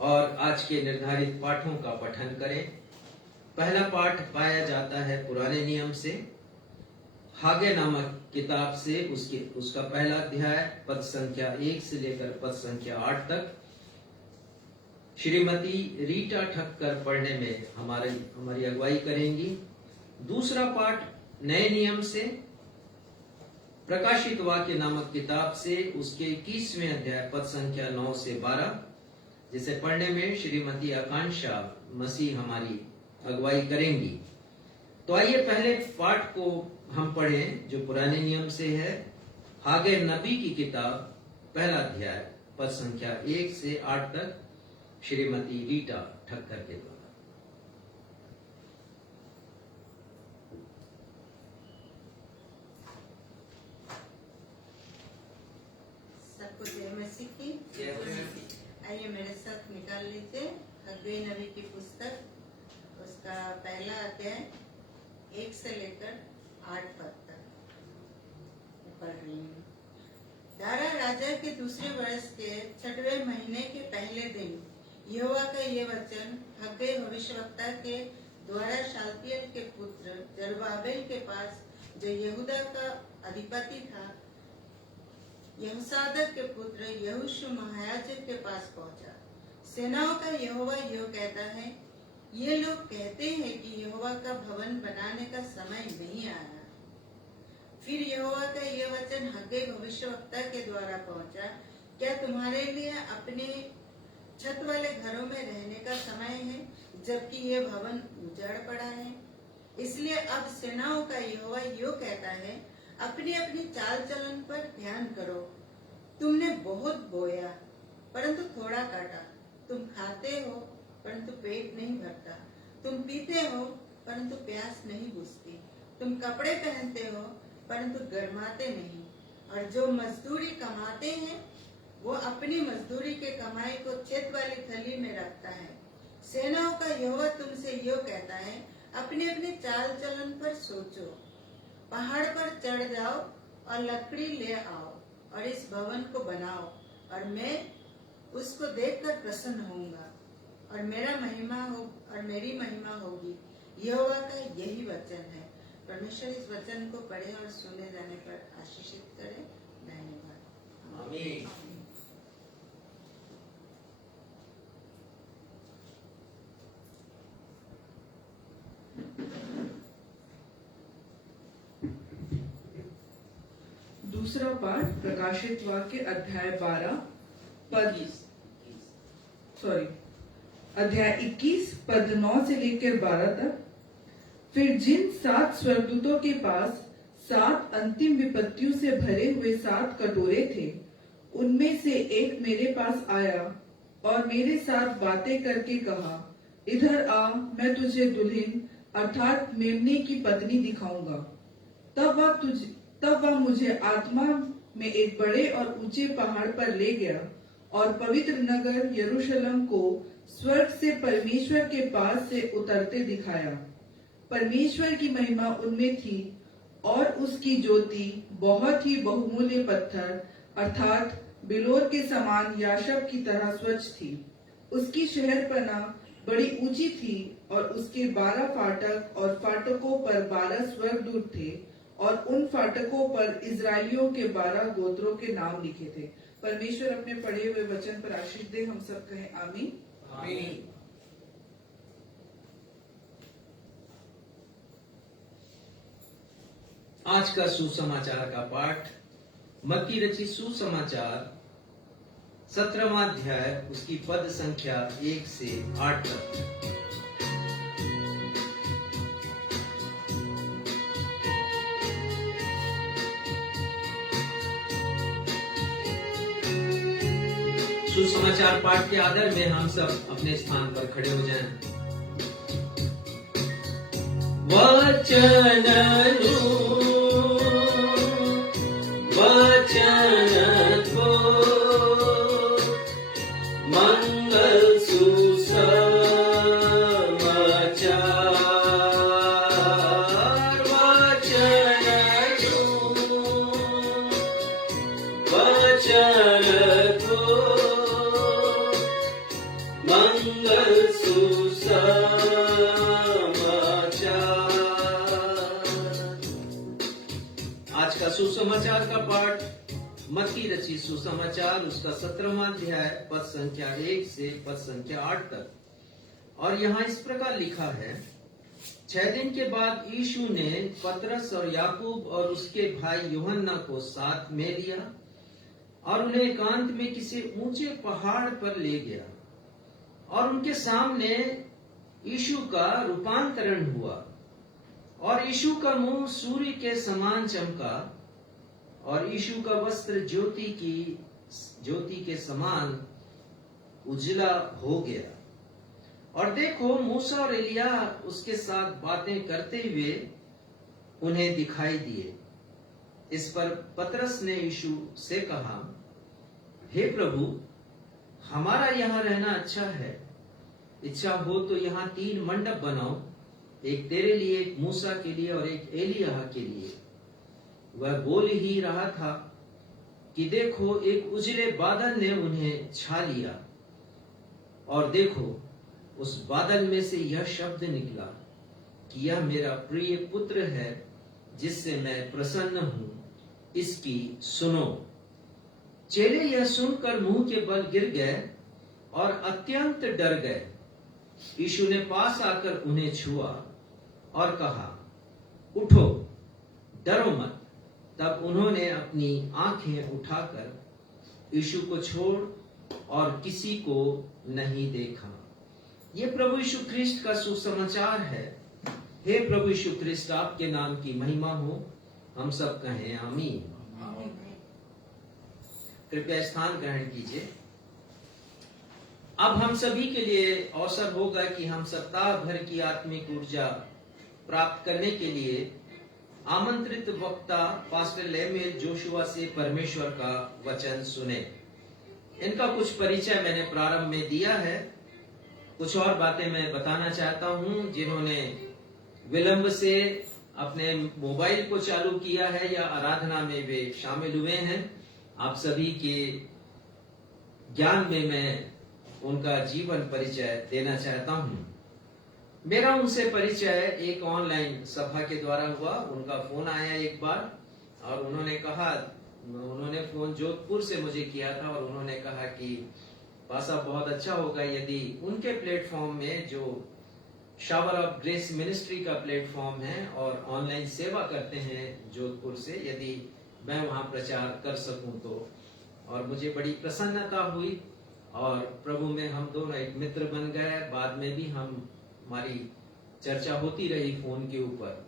और आज के निर्धारित पाठों का पठन करें। पहला पाठ पाया जाता है पुराने नियम से, हागे नामक किताब से, उसका पहला अध्याय पद संख्या 1 से लेकर पद संख्या 8 तक। श्रीमती रीटा ठक्कर पढ़ने में हमारी अगुवाई करेंगी। दूसरा पाठ नए नियम से, प्रकाशित वाक्य नामक किताब से, उसके 21वें अध्याय पद संख्या 9 से 12, जिसे पढ़ने में श्रीमती आकांक्षा मसीह हमारी अगुवाई करेंगी। तो आइए पहले पाठ को हम पढ़ें जो पुराने नियम से है। हागे नबी की किताब, पहला अध्याय पद संख्या 1 से 8 तक, श्रीमती रीटा ठक्कर के द्वारा। सबको जय मसीह की। आइए मेरे साथ निकाल लीजिए हग्गे नबी की पुस्तक, उसका पहला अध्याय 1 से लेकर 8 पद तक पढ़ रही हूँ। दारा राजा के दूसरे वर्ष के 6वें महीने के पहले दिन यहोवा का ये वचन हग्गे भविष्यवक्ता के द्वारा शालतियल के पुत्र जरुब्बाबेल के पास, जो यहूदा का अधिपति था, यहोसादक के पुत्र यहोशू महायाजक के पास पहुंचा। सेनाओं का यहोवा यो कहता है, ये लोग कहते हैं कि यहोवा का भवन बनाने का समय नहीं आया। फिर यहोवा का यह वचन हग्गे भविष्यवक्ता के द्वारा पहुंचा, क्या तुम्हारे लिए अपने छत वाले घरों में रहने का समय है, जबकि यह भवन उजाड़ पड़ा है? इसलिए अब सेनाओं का यहोवा यो कहता है, अपनी अपनी चाल चलन पर ध्यान करो। तुमने बहुत बोया परंतु थोड़ा काटा, तुम खाते हो परंतु पेट नहीं भरता, तुम पीते हो परंतु प्यास नहीं बुझती, तुम कपड़े पहनते हो परंतु गर्माते नहीं, और जो मजदूरी कमाते हैं वो अपनी मजदूरी के कमाई को छेद वाली थैली में रखता है। सेनाओं का यहोवा तुमसे यो कहता है, अपने अपने चाल चलन पर सोचो। पहाड़ पर चढ़ जाओ और लकड़ी ले आओ और इस भवन को बनाओ, और मैं उसको देखकर प्रसन्न होऊंगा और मेरी महिमा होगी। यहोवा का यही वचन है। परमेश्वर इस वचन को पढ़े और सुने जाने पर आशीषित करे। धन्यवाद। आमीन। दूसरा पाठ प्रकाशित वाक्य अध्याय 12 पद अध्याय 21 पद 9 से लेकर 12 तक। फिर जिन 7 स्वर्गदूतों के पास 7 अंतिम विपत्तियों से भरे हुए 7 कटोरे थे, उनमें से एक मेरे पास आया और मेरे साथ बातें करके कहा, इधर आ, मैं तुझे दुल्हन अर्थात मेमने की पत्नी दिखाऊंगा। तब वह मुझे आत्मा में एक बड़े और ऊंचे पहाड़ पर ले गया और पवित्र नगर यरूशलेम को स्वर्ग से परमेश्वर के पास से उतरते दिखाया। परमेश्वर की महिमा उनमें थी और उसकी ज्योति बहुत ही बहुमूल्य पत्थर अर्थात बिलोर के समान याशब की तरह स्वच्छ थी। उसकी शहरपना बड़ी ऊंची थी और उसके 12 फाटक और फाटकों पर 12 स्वर्गदूत थे और उन फाटकों पर इजरायलियों के 12 गोत्रों के नाम लिखे थे। परमेश्वर अपने पढ़े हुए वचन पर आशीष दे। हम सब कहें आमीन। आमीन। आज का सुसमाचार का पाठ मत्ती रचित सुसमाचार 17वां अध्याय उसकी पद संख्या 1 से 8 तक। सुसमाचार पाठ के आदर में हम सब अपने स्थान पर खड़े हो जाएं। वचन को मंगल सुसमाचार, वचन को मंगल सुसमाचार। आज का सुसमाचार का पाठ मत्ती रचित सुसमाचार उसका 17वां अध्याय पद संख्या 1 से पद संख्या 8 तक। और यहाँ इस प्रकार लिखा है, 6 दिन के बाद यीशु ने पतरस और याकूब और उसके भाई यूहन्ना को साथ में लिया और उन्हें एकांत में किसी ऊंचे पहाड़ पर ले गया और उनके सामने यीशु का रूपांतरण हुआ और यीशु का मुंह सूर्य के समान चमका और यीशु का वस्त्र ज्योति के समान उजला हो गया। और देखो, मूसा और एलिया उसके साथ बातें करते हुए उन्हें दिखाई दिए। इस पर पतरस ने यीशु से कहा, हे प्रभु, हमारा यहाँ रहना अच्छा है। इच्छा हो तो यहाँ 3 मंडप बनाओ, एक तेरे लिए, एक मूसा के लिए और एक एलिय्याह के लिए। वह बोल ही रहा था कि देखो, एक उजले बादल ने उन्हें छा लिया और देखो, उस बादल में से यह शब्द निकला कि यह मेरा प्रिय पुत्र है जिससे मैं प्रसन्न हूं, इसकी सुनो। चेले यह सुनकर मुंह के बल गिर गए और अत्यंत डर गए। यीशु ने पास आकर उन्हें छुआ और कहा, उठो, डरो मत। तब उन्होंने अपनी आंखें उठाकर यीशु को छोड़ और किसी को नहीं देखा। ये प्रभु यीशु ख्रिस्ट का सुसमाचार है। हे प्रभु यीशु ख्रिस्ट, आपके नाम की महिमा हो। हम सब कहें आमीन। कृपया स्थान ग्रहण कीजिए। अब हम सभी के लिए अवसर होगा कि हम सप्ताह भर की आत्मिक ऊर्जा प्राप्त करने के लिए आमंत्रित वक्ता पास्टर लेमेल जोशुआ से परमेश्वर का वचन सुने। इनका कुछ परिचय मैंने प्रारंभ में दिया है। कुछ और बातें मैं बताना चाहता हूं। जिन्होंने विलंब से अपने मोबाइल को चालू किया है या आराधना में वे शामिल हुए हैं, आप सभी के ज्ञान में मैं उनका जीवन परिचय देना चाहता हूं। मेरा उनसे परिचय एक ऑनलाइन सभा के द्वारा हुआ। उनका फोन आया एक बार और उन्होंने फोन जोधपुर से मुझे किया था और उन्होंने कहा कि पासा बहुत अच्छा होगा यदि उनके प्लेटफॉर्म में जो शावर ऑफ ग्रेस मिनिस्ट्री का प्लेटफॉर्म है और ऑनलाइन सेवा करते हैं जोधपुर से, यदि मैं वहां प्रचार कर सकूं तो। और मुझे बड़ी प्रसन्नता हुई और प्रभु में हम दोनों एक मित्र बन गए। बाद में भी हमारी चर्चा होती रही फोन के ऊपर।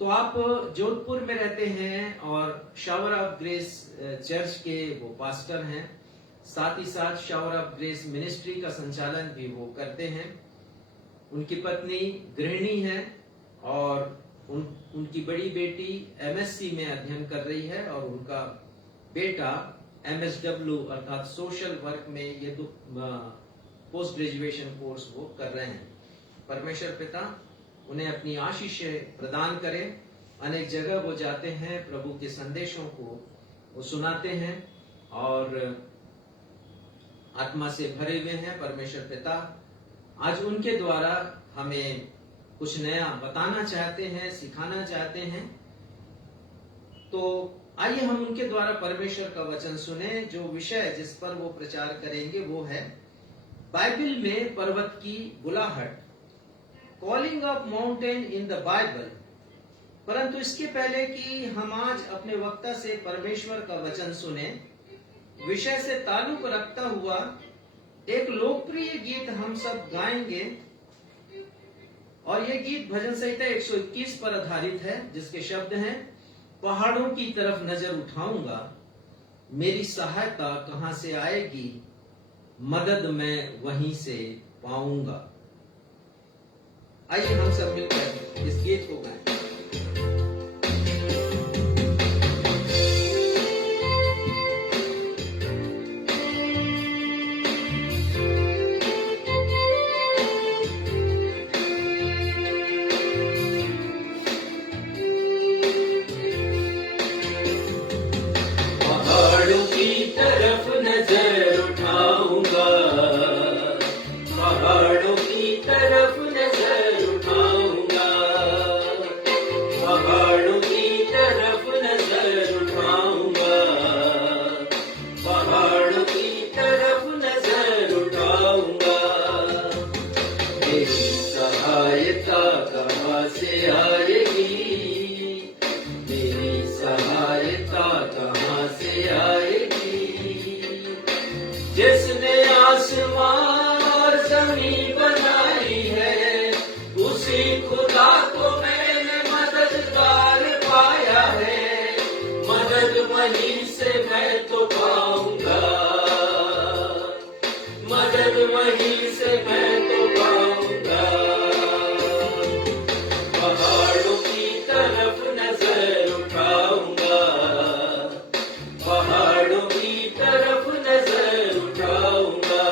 तो आप जोधपुर में रहते हैं और शावर ऑफ ग्रेस चर्च के वो पास्टर हैं, साथ ही साथ शावर ऑफ ग्रेस मिनिस्ट्री का संचालन भी वो करते हैं। उनकी पत्नी गृहिणी है और उनकी बड़ी बेटी एमएससी में अध्ययन कर रही है और उनका बेटा एमएसडब्ल्यू अर्थात सोशल वर्क में ये पोस्ट ग्रेजुएशन कोर्स वो कर रहे हैं। परमेश्वर पिता उन्हें अपनी आशीष प्रदान करे। अनेक जगह वो जाते हैं, प्रभु के संदेशों को वो सुनाते हैं और आत्मा से भरे हुए हैं। परमेश्वर पिता आज उनके द्वारा हमें कुछ नया बताना चाहते हैं, सिखाना चाहते हैं। तो आइए हम उनके द्वारा परमेश्वर का वचन सुने। जो विषय जिस पर वो प्रचार करेंगे वो है बाइबल में पर्वत की बुलाहट, calling of mountain in the Bible. परंतु इसके पहले कि हम आज अपने वक्ता से परमेश्वर का वचन सुने, विषय से ताल्लुक रखता हुआ एक लोकप्रिय गीत हम सब गाएंगे और ये गीत भजन संहिता 121 पर आधारित है, जिसके शब्द हैं, पहाड़ों की तरफ नजर उठाऊंगा, मेरी सहायता कहां से आएगी, मदद मैं वहीं से पाऊंगा। आइए हम सब मिलकर इस गीत को गाएं। पहाड़ों की तरफ नजर उठाऊंगा, पहाड़ों की तरफ नजर उठाऊंगा, पहाड़ों की तरफ नजर उठाऊंगा, पहाड़ों की तरफ नजर उठाऊंगा। मेरी सहायता कहाँ से आएगी, मेरी सहायता कहाँ से आएगी, जिसने आसमान और जमीन बनाई है, उसी खुदा को मैंने मददगार पाया है, मदद वहीं से मैं तो पाऊंगा, मदद वहीं से मैं तो पाऊंगा। पहाड़ों की तरफ नजर उठाऊंगा, पहाड़ों की तरफ नजर उठाऊंगा।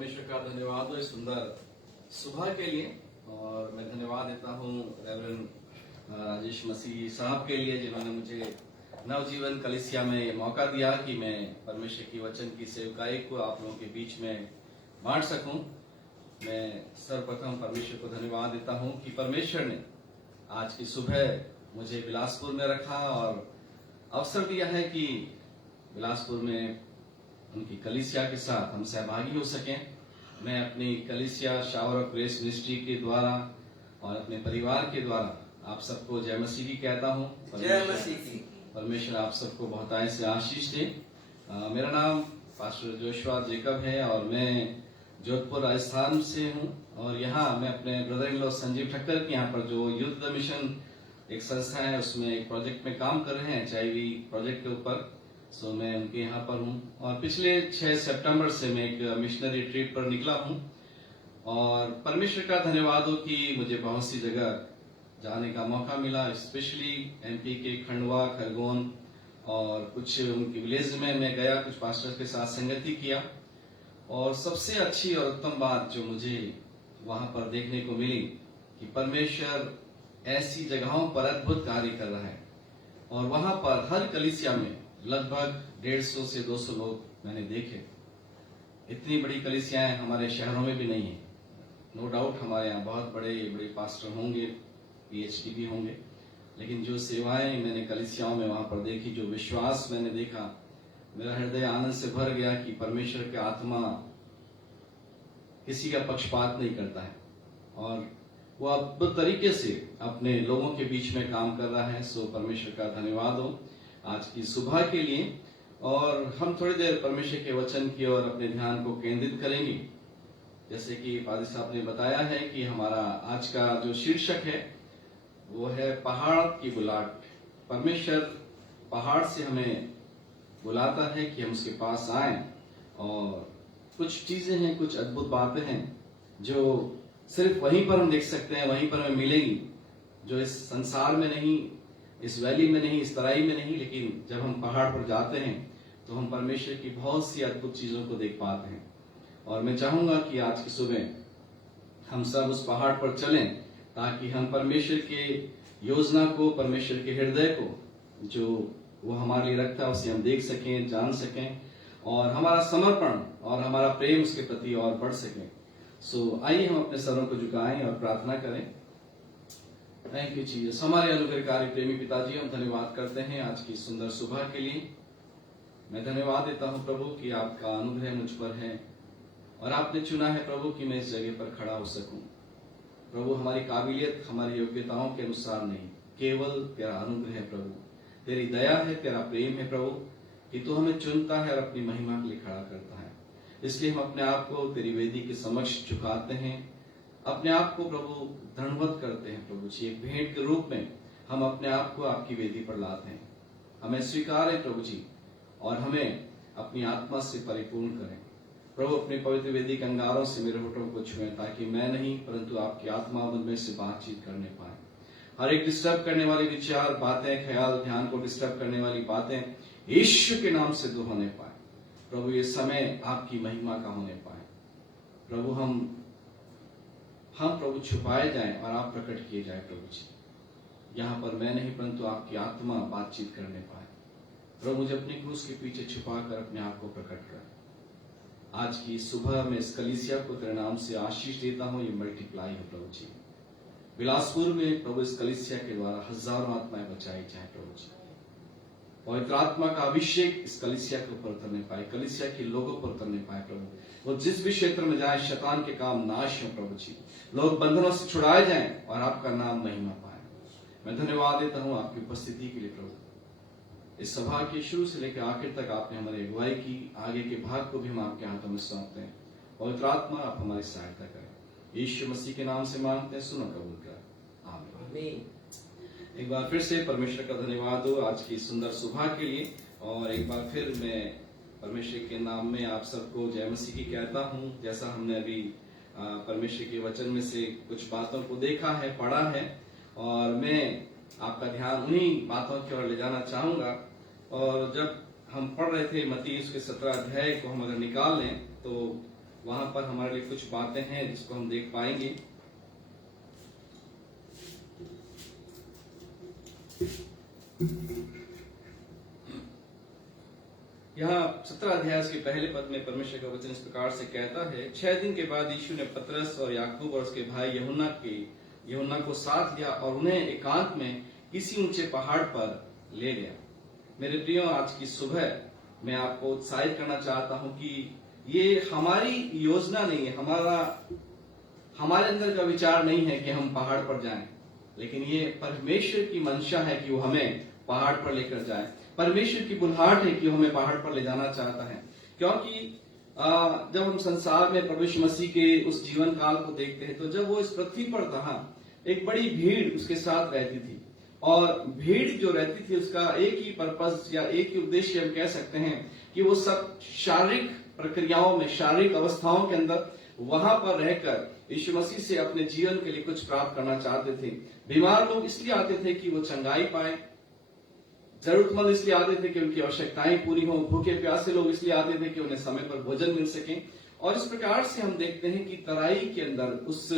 परमेश्वर का धन्यवाद हो इस सुंदर सुबह के लिए। और मैं धन्यवाद देता हूँ रेवरेंड राजेश मसीह साहब के लिए, जिन्होंने मुझे नवजीवन कलीसिया में ये मौका दिया कि मैं परमेश्वर की वचन की सेवकाई को आप लोगों के बीच में बांट सकूं। मैं सर्वप्रथम परमेश्वर को धन्यवाद देता हूं कि परमेश्वर ने आज की सुबह मुझे बिलासपुर में रखा और अवसर दिया है कि बिलासपुर में उनकी कलीसिया के साथ हम सहभागी हो सकें। मैं अपनी कलीसिया शावर ऑफ ग्रेस मिनिस्ट्री के द्वारा और अपने परिवार के द्वारा आप सबको जय मसीह की कहता हूँ। जय मसीह की। परमेश्वर आप सबको बहुतायत से आशीष दे। मेरा नाम पास्टर जोशुआ जेकब है और मैं जोधपुर राजस्थान से हूँ। और यहाँ मैं अपने brother in law Sanjeev Thakkar के यहाँ पर जो यूथ द मिशन एक संस्था है उसमें एक प्रोजेक्ट में काम कर रहे हैं, HIV प्रोजेक्ट के ऊपर। सो मैं उनके यहाँ पर हूँ और पिछले 6 सितंबर से मैं एक मिशनरी ट्रिप पर निकला हूँ। और परमेश्वर का धन्यवाद हो कि मुझे बहुत सी जगह जाने का मौका मिला, स्पेशली MP के खंडवा, खरगोन और कुछ उनकी विलेज में मैं गया, कुछ पास्टर्स के साथ संगति किया। और सबसे अच्छी और उत्तम बात जो मुझे वहां पर देखने को मिली कि परमेश्वर ऐसी जगहों पर अद्भुत कार्य कर रहा है। और वहां पर हर कलीसिया में लगभग 150 से 200 लोग मैंने देखे। इतनी बड़ी कलीसियाएं हमारे शहरों में भी नहीं है। नो डाउट हमारे यहाँ बहुत बड़े बड़े पास्टर होंगे, PhD भी होंगे, लेकिन जो सेवाएं मैंने कलीसियाओं में वहां पर देखी, जो विश्वास मैंने देखा, मेरा हृदय आनंद से भर गया कि परमेश्वर की आत्मा किसी का पक्षपात नहीं करता है और वो अद्भुत तरीके से अपने लोगों के बीच में काम कर रहा है। सो परमेश्वर का धन्यवाद हो आज की सुबह के लिए। और हम थोड़ी देर परमेश्वर के वचन की ओर अपने ध्यान को केंद्रित करेंगे। जैसे कि पादी साहब ने बताया है कि हमारा आज का जो शीर्षक है वो है पहाड़ की बुलाहट। परमेश्वर पहाड़ से हमें बुलाता है कि हम उसके पास आए। और कुछ चीजें हैं, कुछ अद्भुत बातें हैं जो सिर्फ वहीं पर हम देख सकते हैं, वहीं पर हमें मिलेंगी, जो इस संसार में नहीं, इस वैली में नहीं, इस तराई में नहीं, लेकिन जब हम पहाड़ पर जाते हैं तो हम परमेश्वर की बहुत सी अद्भुत चीजों को देख पाते हैं। और मैं चाहूंगा कि आज की सुबह हम सब उस पहाड़ पर चलें ताकि हम परमेश्वर के योजना को, परमेश्वर के हृदय को जो वो हमारे लिए रखता है उसे हम देख सकें, जान सकें और हमारा समर्पण और हमारा प्रेम उसके प्रति और बढ़ सके। सो आइए हम अपने सरों को झुकाएं और प्रार्थना करें। Thank you Jesus. हमारे अनुग्रहकारी प्रेमी पिताजी, हम धन्यवाद करते हैं आज की सुंदर सुबह के लिए। मैं धन्यवाद देता हूं प्रभु कि आपका अनुग्रह मुझ पर है और आपने चुना है प्रभु कि मैं इस जगह पर खड़ा हो सकूं। प्रभु हमारी काबिलियत, हमारी योग्यताओं के अनुसार नहीं, केवल तेरा अनुग्रह है प्रभु, तेरी दया है, तेरा प्रेम है प्रभु कि तू हमें चुनता है और अपनी महिमा के लिए खड़ा करता है। इसलिए हम अपने आप को तेरी वेदी के समक्ष झुकाते हैं, अपने आप को प्रभु दंडवत करते हैं प्रभु जी। एक भेंट के रूप में हम अपने आप को आपकी वेदी पर लाते हैं। हमें स्वीकार है प्रभु जी और हमें अपनी आत्मा से परिपूर्ण करें प्रभु। अपनी पवित्र वेदी के अंगारों से मेरे होठों को छुएं ताकि मैं नहीं परंतु आपकी आत्मा मुझ में से बातचीत करने पाए। हर एक डिस्टर्ब करने वाले विचार, बातें, ख्याल, ध्यान को डिस्टर्ब करने वाली बातें यीशु के नाम से दूर होने पाए प्रभु। ये समय आपकी महिमा का होने पाए प्रभु। हम प्रभु छुपाए जाएं और आप प्रकट किए जाए प्रभु जी। यहाँ पर मैं नहीं परंतु आपकी आत्मा बातचीत करने पाए प्रभु। मुझे अपनी क्रूस के पीछे छुपा कर अपने आप को प्रकट कर। आज की सुबह में इस कलीसिया को तेरे नाम से आशीष देता हूँ, ये मल्टीप्लाई हो प्रभु जी। बिलासपुर में प्रभु इस कलीसिया के द्वारा हजारों आत्माएं बचाई जाए प्रभु जी। पवित्र आत्मा का अभिषेक इस कलीसिया के ऊपर उतरने पाए, कलीसिया के लोगों पर उतरने पाए प्रभु। वो जिस भी क्षेत्र में जाए शैतान के काम नाश हो प्रभु जी। लोग बंधनों से छुड़ाए जाएं और आपका नाम महिमा पाए। मैं धन्यवाद देता हूँ आपकी उपस्थिति के लिए प्रभु। इस सभा के शुरू से लेकर आखिर तक आपने हमारी अगुवाई की, आगे के भाग को भी हम आपके हाथों में सौंपते हैं। पवित्र आत्मा आप हमारी सहायता करें। यीशु मसीह के नाम से मांगते हैं, सुनो कबूल कर, आमीन। एक बार फिर से परमेश्वर का धन्यवाद हो आज की सुंदर सुबह के लिए। और एक बार फिर मैं परमेश्वर के नाम में आप सबको जय मसीह की कहता हूँ। जैसा हमने अभी परमेश्वर के वचन में से कुछ बातों को देखा है, पढ़ा है, और मैं आपका ध्यान उन्हीं बातों की ओर ले जाना चाहूंगा। और जब हम पढ़ रहे थे मत्ती उसके 17 अध्याय को हम अगर निकाल लें तो वहां पर हमारे लिए कुछ बातें हैं जिसको हम देख पाएंगे। यहाँ 17 अध्याय के पहले पद में परमेश्वर का वचन इस प्रकार से कहता है, 6 दिन के बाद यीशु ने पतरस और याकूब और उसके भाई यूहन्ना को साथ लिया और उन्हें एकांत में किसी ऊंचे पहाड़ पर ले गया। मेरे प्रियो, आज की सुबह मैं आपको उत्साहित करना चाहता हूं कि ये हमारी योजना नहीं है, हमारे अंदर का विचार नहीं है कि हम पहाड़ पर जाएं, लेकिन ये परमेश्वर की मंशा है कि वो हमें पहाड़ पर लेकर जाए। परमेश्वर की बुलाहट है कि वो हमें पहाड़ पर ले जाना चाहता है, क्योंकि जब हम संसार में प्रभु यीशु मसीह के उस जीवन काल को देखते हैं, तो जब वो इस पृथ्वी पर था, एक बड़ी भीड़ उसके साथ रहती थी, और भीड़ जो रहती थी उसका एक ही पर्पस या एक ही उद्देश्य हम कह सकते हैं कि वो सब शारीरिक प्रक्रियाओं में, शारीरिक अवस्थाओं के अंदर वहां पर रहकर यीशु मसीह से अपने जीवन के लिए कुछ प्राप्त करना चाहते थे। बीमार लोग इसलिए आते थे कि वो चंगाई पाए, जरूरतमंद इसलिए आते थे कि उनकी आवश्यकताएं पूरी हो, भूखे प्यासे लोग इसलिए आते थे कि उन्हें समय पर भोजन मिल सके। और इस प्रकार से हम देखते हैं कि तराई के अंदर, उस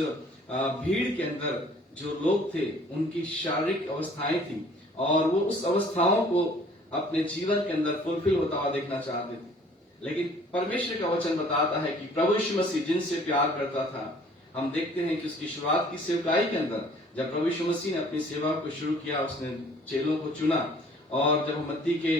भीड़ के अंदर जो लोग थे, उनकी शारीरिक अवस्थाएं थी और वो उस अवस्थाओं को अपने जीवन के अंदर फुलफिल होता हुआ देखना चाहते थे। लेकिन परमेश्वर का वचन बताता है कि प्रभु यीशु मसीह जिनसे प्यार करता था, हम देखते हैं कि उसकी शुरुआत की सेवकाई के अंदर जब प्रभु यीशु मसीह ने अपनी सेवा को शुरू किया, उसने चेलों को चुना। और जब हम मत्ती के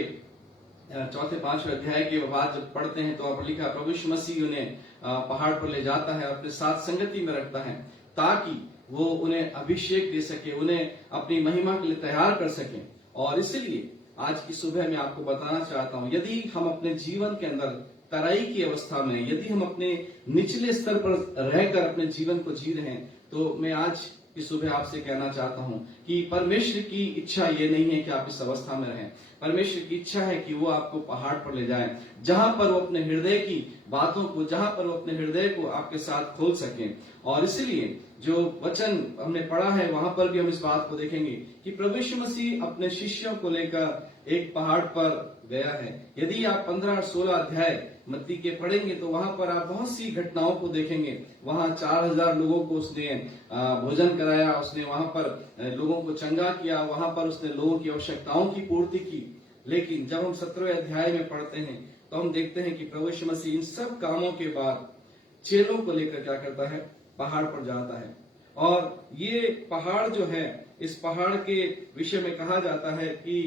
4-5 अध्याय के बाद जब पढ़ते हैं तो आप लिखा, प्रभु यीशु मसीह उन्हें पहाड़ पर ले जाता है, अपने साथ संगति में रखता है, ताकि वो उन्हें अभिषेक दे सके, उन्हें अपनी महिमा के लिए तैयार कर सके। और इसलिए आज की सुबह मैं आपको बताना चाहता हूं, यदि हम अपने जीवन के अंदर तराई की अवस्था में, यदि हम अपने निचले स्तर पर रहकर अपने जीवन को जी रहे हैं, तो मैं आज की सुबह आपसे कहना चाहता हूं कि परमेश्वर की इच्छा ये नहीं है कि आप इस अवस्था में रहें। परमेश्वर की इच्छा है कि वो आपको पहाड़ पर ले जाए, जहां पर वो अपने हृदय की बातों को, जहां पर वो अपने हृदय को आपके साथ खोल सके। और इसलिए जो वचन हमने पढ़ा है वहां पर भी हम इस बात को देखेंगे कि प्रभु यीशु मसीह अपने शिष्यों को लेकर एक पहाड़ पर गया है। यदि आप 15 और 16 अध्याय मत्ती के पढ़ेंगे तो वहां पर आप बहुत सी घटनाओं को देखेंगे। वहां 4000 लोगों को उसने भोजन कराया, उसने वहां पर लोगों को चंगा किया, वहां पर उसने लोगों की आवश्यकताओं की पूर्ति की। लेकिन जब हम 17वें अध्याय में पढ़ते हैं तो हम देखते हैं कि प्रभु यीशु मसीह इन सब कामों के बाद चेलों को लेकर क्या करता है, पहाड़ पर जाता है। और ये पहाड़ जो है, इस पहाड़ के विषय में कहा जाता है कि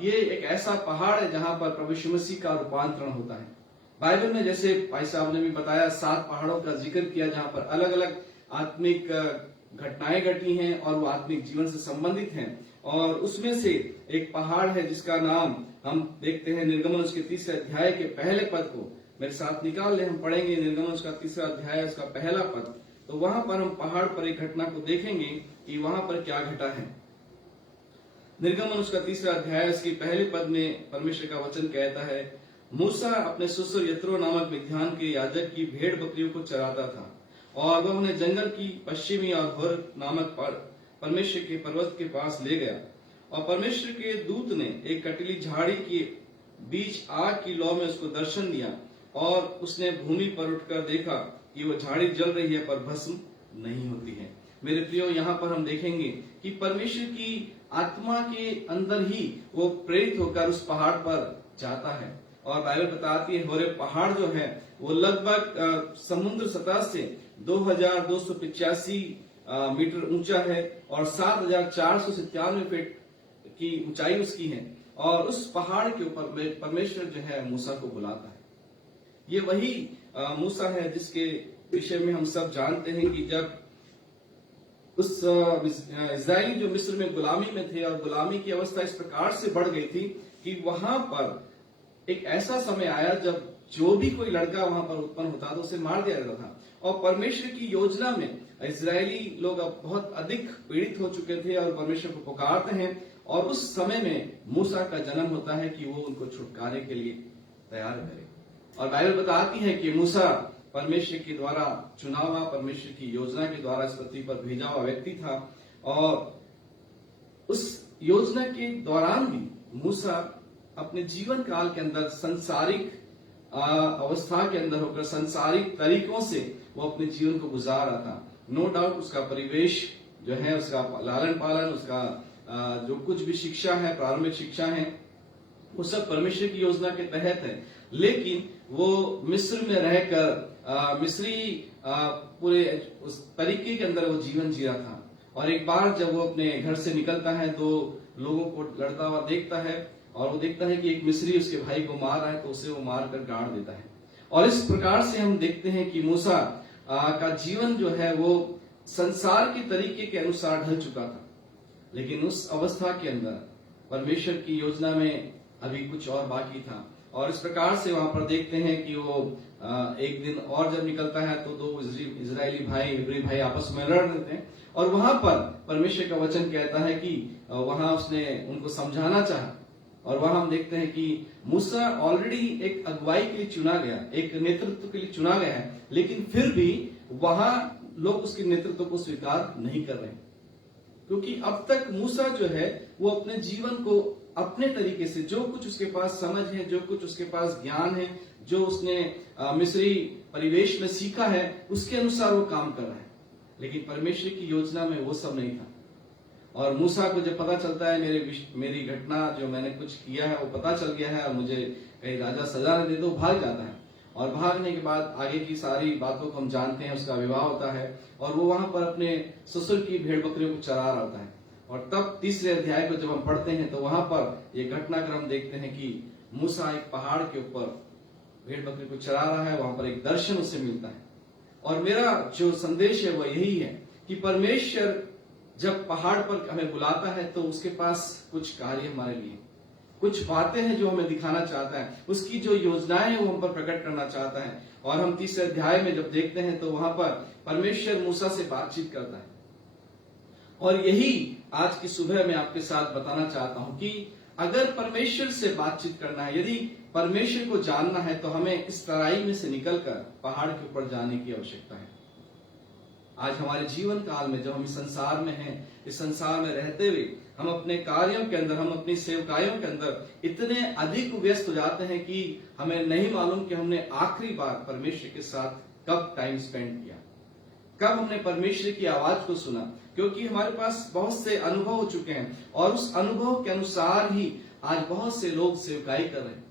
ये एक ऐसा पहाड़ है जहां पर प्रभु यीशु मसीह का रूपांतरण होता है। बाइबल में जैसे भाई साहब ने भी बताया, 7 पहाड़ों का जिक्र किया जहां पर अलग अलग आत्मिक घटनाएं घटी हैं और वो आत्मिक जीवन से संबंधित हैं। और उसमें से एक पहाड़ है जिसका नाम हम देखते हैं निर्गमन उसके 3 अध्याय के पहले पद को मेरे साथ निकाल ले, हम पढ़ेंगे निर्गमन उसका 3 अध्याय उसका पहला पद। तो वहां पर हम पहाड़ पर एक घटना को देखेंगे कि वहां पर क्या घटा है। निर्गमन उसका 3 अध्याय उसके पहले पद में परमेश्वर का वचन कहता है, मूसा अपने ससुर यत्रो नामक मिद्यान के याजक की भेड़ बकरियों को चराता था और वह उन्हें जंगल की पश्चिमी और होर नामक परमेश्वर के पर्वत के पास ले गया। और परमेश्वर के दूत ने एक कटीली झाड़ी के बीच आग की लौ में उसको दर्शन दिया और उसने भूमि पर उठकर देखा कि वो झाड़ी जल रही है पर भस्म नहीं होती है। मेरे प्रियो, यहाँ पर हम देखेंगे कि परमेश्वर की आत्मा के अंदर ही वो प्रेरित होकर उस पहाड़ पर जाता है। और बाइबल बताती है होरेब पहाड़ जो है वो लगभग समुद्र सतह से 2285 मीटर ऊंचा है और 7497 फीट की ऊंचाई उसकी है। और उस पहाड़ के ऊपर परमेश्वर जो है मूसा को बुलाता है। ये वही मूसा है जिसके विषय में हम सब जानते हैं कि जब उस इजरायली जो मिस्र में गुलामी में थे और गुलामी की अवस्था इस प्रकार से बढ़ गई थी कि वहां पर एक ऐसा समय आया जब जो भी कोई लड़का वहां पर उत्पन्न होता तो उसे मार दिया जाता था। और परमेश्वर की योजना में इजरायली लोग अब बहुत अधिक पीड़ित हो चुके थे और परमेश्वर को पुकारते हैं। और उस समय में मूसा का जन्म होता है कि वो उनको छुटकारे के लिए तैयार करे। और बाइबल बताती है कि मूसा परमेश्वर के द्वारा चुना हुआ, परमेश्वर की योजना के द्वारा इस पृथ्वी पर भेजा हुआ व्यक्ति था। और उस योजना के दौरान भी मूसा अपने जीवन काल के अंदर संसारिक अवस्था के अंदर होकर संसारिक तरीकों से वो अपने जीवन को गुजार रहा था। नो डाउट उसका परिवेश जो है, उसका लालन पालन, उसका जो कुछ भी शिक्षा है, प्रारंभिक शिक्षा है, वो सब परमेश्वर की योजना के तहत है। लेकिन वो मिस्र में रहकर मिस्री पूरे उस तरीके के अंदर वो जीवन जी रहा था। और एक बार जब वो अपने घर से निकलता है तो लोगों को लड़ता हुआ देखता है और वो देखता है कि एक मिस्री उसके भाई को मार रहा है, तो उसे वो मार कर गाड़ देता है। और इस प्रकार से हम देखते हैं कि मूसा का जीवन जो है वो संसार के तरीके के अनुसार ढल चुका था। लेकिन उस अवस्था के अंदर परमेश्वर की योजना में अभी कुछ और बाकी था। और इस प्रकार से वहां पर देखते हैं कि वो एक दिन और जब निकलता है तो दो इजरायली भाई, इब्री भाई आपस में लड़ रहे थे। और वहां पर परमेश्वर का वचन कहता है कि वहां उसने उनको समझाना चाहा। और वहां हम देखते हैं कि मूसा ऑलरेडी एक अगुवाई के लिए चुना गया, एक नेतृत्व के लिए चुना गया है, लेकिन फिर भी वहां लोग उसके नेतृत्व को स्वीकार नहीं कर रहे, क्योंकि अब तक मूसा जो है वो अपने जीवन को अपने तरीके से, जो कुछ उसके पास समझ है, जो कुछ उसके पास ज्ञान है, जो उसने मिस्री परिवेश में सीखा है, उसके अनुसार वो काम कर रहा है। लेकिन परमेश्वर की योजना में वो सब नहीं था। और मूसा को जब पता चलता है मेरी घटना जो मैंने कुछ किया है वो पता चल गया है और मुझे कहीं राजा सजा न दे दो, भाग जाता है। और भागने के बाद आगे की सारी बातों को हम जानते हैं। उसका विवाह होता है और वो वहां पर अपने ससुर की भेड़ बकरियों को चरा रहा होता है। और तब तीसरे अध्याय को जब हम पढ़ते हैं तो वहां पर ये घटनाक्रम देखते हैं कि मूसा एक पहाड़ के ऊपर भेड़ बकरी को चरा रहा है, वहां पर एक दर्शन उसे मिलता है। और मेरा जो संदेश है वो यही है कि परमेश्वर जब पहाड़ पर हमें बुलाता है तो उसके पास कुछ कार्य हमारे लिए, कुछ बातें हैं जो हमें दिखाना चाहता है, उसकी जो योजनाएं हैं वो हम पर प्रकट करना चाहता है। और हम तीसरे अध्याय में जब देखते हैं तो वहां पर परमेश्वर मूसा से बातचीत करता है। और यही आज की सुबह मैं आपके साथ बताना चाहता हूं कि अगर परमेश्वर से बातचीत करना है, यदि परमेश्वर को जानना है, तो हमें इस तराई में से निकलकर पहाड़ के ऊपर जाने की आवश्यकता है। आज हमारे जीवन काल में जब हम इस संसार में हैं, इस संसार में रहते हुए हम अपने कार्यों के अंदर, हम अपनी सेवकाइयों के अंदर इतने अधिक व्यस्त हो जाते हैं कि हमें नहीं मालूम कि हमने आखिरी बार परमेश्वर के साथ कब टाइम स्पेंड किया, कब हमने परमेश्वर की आवाज को सुना। क्योंकि हमारे पास बहुत से अनुभव हो चुके हैं और उस अनुभव के अनुसार ही आज बहुत से लोग सेवकाई कर रहे हैं।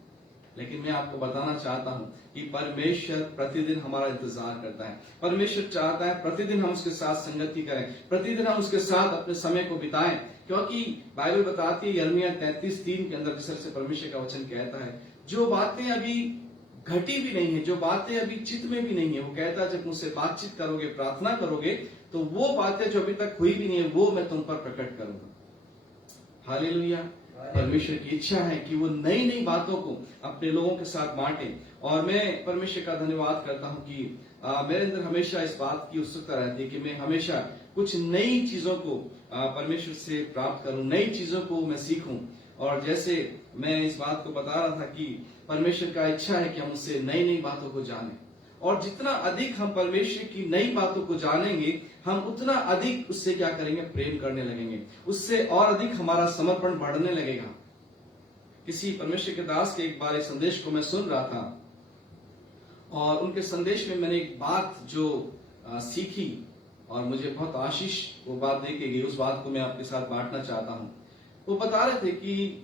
लेकिन मैं आपको बताना चाहता हूं कि परमेश्वर प्रतिदिन हमारा इंतजार करता है। परमेश्वर चाहता है प्रतिदिन हम उसके साथ संगति करें, प्रतिदिन हम उसके साथ अपने समय को बिताएं। क्योंकि बाइबल बताती है यिर्मयाह 33:3 के अंदर जिस तरह से परमेश्वर का वचन कहता है, जो बातें अभी घटी भी नहीं है, जो बातें अभी चित्त में भी नहीं है, वो कहता है जब मुझसे बातचीत करोगे, प्रार्थना करोगे, तो वो बातें जो अभी तक हुई भी नहीं है वो मैं तुम पर प्रकट करूंगा। हालेलुया। परमेश्वर की इच्छा है कि वो नई नई बातों को अपने लोगों के साथ बांटे। और मैं परमेश्वर का धन्यवाद करता हूं कि मेरे अंदर हमेशा इस बात की उत्सुकता रहती है कि मैं हमेशा कुछ नई चीजों को परमेश्वर से प्राप्त करूं, नई चीजों को मैं सीखूं। और जैसे मैं इस बात को बता रहा था कि परमेश्वर का इच्छा है कि हम उससे नई नई बातों को जानें। और जितना अधिक हम परमेश्वर की नई बातों को जानेंगे, हम उतना अधिक उससे क्या करेंगे, प्रेम करने लगेंगे, उससे और अधिक हमारा समर्पण बढ़ने लगेगा। किसी परमेश्वर के दास के एक बार एक संदेश को मैं सुन रहा था और उनके संदेश में मैंने एक बात जो सीखी और मुझे बहुत आशीष वो बात दे के गई, उस बात को मैं आपके साथ बांटना चाहता हूं। वो बता रहे थे कि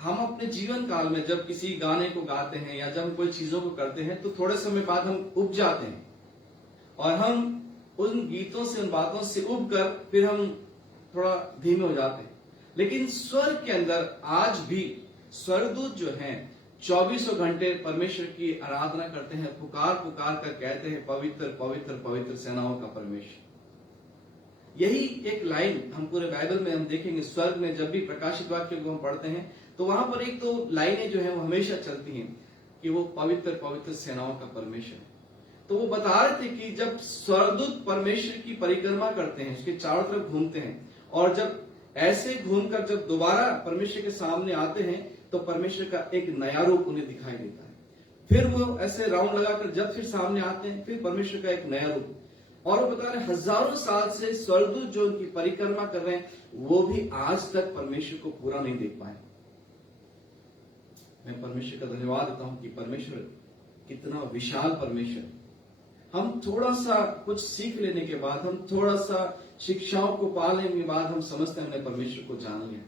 हम अपने जीवन काल में जब किसी गाने को गाते हैं या जब हम कोई चीजों को करते हैं तो थोड़े समय बाद हम उब जाते हैं और हम उन गीतों से, उन बातों से उब कर फिर हम थोड़ा धीमे हो जाते हैं। लेकिन स्वर्ग के अंदर आज भी स्वर्गदूत जो हैं 24 घंटे परमेश्वर की आराधना करते हैं, पुकार पुकार कर कहते हैं पवित्र पवित्र पवित्र सेनाओं का परमेश्वर। यही एक लाइन हम पूरे बाइबल में हम देखेंगे। स्वर्ग में जब भी प्रकाशित वाक्य को हम पढ़ते हैं तो वहां पर एक तो लाइनें जो है वो हमेशा चलती हैं कि वो पवित्र पवित्र सेनाओं का परमेश्वर है। तो वो बता रहे थे कि जब स्वर्गदूत परमेश्वर की परिक्रमा करते हैं, उसके चारों तरफ घूमते हैं, और जब ऐसे घूमकर जब दोबारा परमेश्वर के सामने आते हैं तो परमेश्वर का एक नया रूप उन्हें दिखाई देता है। फिर वो ऐसे राउंड लगाकर जब फिर सामने आते हैं, फिर परमेश्वर का एक नया रूप। और वो बता रहे हजारों साल से स्वर्गदूत जो उनकी परिक्रमा कर रहे हैं वो भी आज तक परमेश्वर को पूरा नहीं देख पाए। मैं परमेश्वर का धन्यवाद देता हूं कि परमेश्वर कितना विशाल परमेश्वर है। हम थोड़ा सा कुछ सीख लेने के बाद, हम थोड़ा सा शिक्षाओं को पाने के बाद हम समझते हैं हमने परमेश्वर को जान लिया।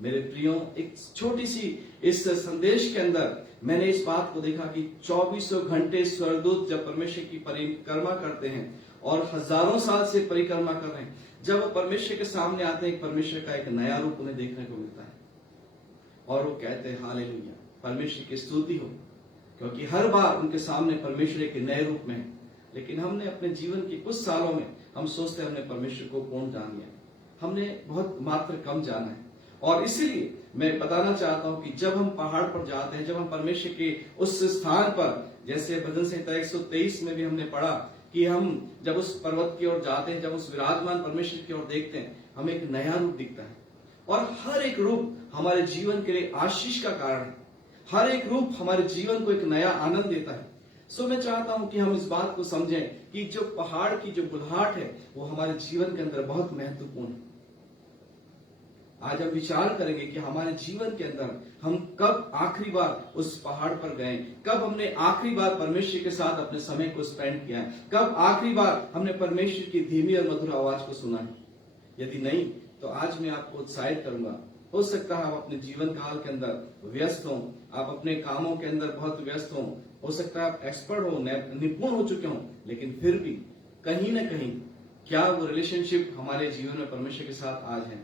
मेरे प्रियो, एक छोटी सी इस संदेश के अंदर मैंने इस बात को देखा कि 2400 घंटे स्वर्गदूत जब परमेश्वर की परिक्रमा करते हैं और हजारों साल से परिक्रमा कर रहे हैं, जब वो परमेश्वर के सामने आते हैं, परमेश्वर का एक नया रूप उन्हें देखने को मिलता है और वो कहते हैं हालेलुया, परमेश्वर की स्तुति हो, क्योंकि हर बार उनके सामने परमेश्वर एक नए रूप में है। लेकिन हमने अपने जीवन के कुछ सालों में हम सोचते हैं हमने परमेश्वर को पूर्ण जान लिया, हमने बहुत मात्र कम जाना है। और इसीलिए मैं बताना चाहता हूं कि जब हम पहाड़ पर जाते हैं, जब हम परमेश्वर के उस स्थान पर, जैसे भजन संहिता 123 में भी हमने पढ़ा कि हम जब उस पर्वत की ओर जाते हैं, जब उस विराजमान परमेश्वर की ओर देखते हैं, हमें एक नया रूप दिखता है और हर एक रूप हमारे जीवन के लिए आशीष का कारण है। हर एक रूप हमारे जीवन को एक नया आनंद देता है। सो मैं चाहता हूं कि हम इस बात को समझें कि जो पहाड़ की जो बुलाहट है वो हमारे जीवन के अंदर बहुत महत्वपूर्ण है। आज हम विचार करेंगे कि हमारे जीवन के अंदर हम कब आखिरी बार उस पहाड़ पर गए, कब हमने आखिरी बार परमेश्वर के साथ अपने समय को स्पेंड किया है, कब आखिरी बार हमने परमेश्वर की धीमी और मधुर आवाज को सुना है। यदि नहीं तो आज मैं आपको उत्साहित करूंगा। हो सकता है आप अपने जीवन काल के अंदर व्यस्त हो, आप अपने कामों के अंदर बहुत व्यस्त हो सकता है आप एक्सपर्ट हो, निपुण हो चुके हो, लेकिन फिर भी कहीं ना कहीं क्या वो रिलेशनशिप हमारे जीवन में परमेश्वर के साथ आज है।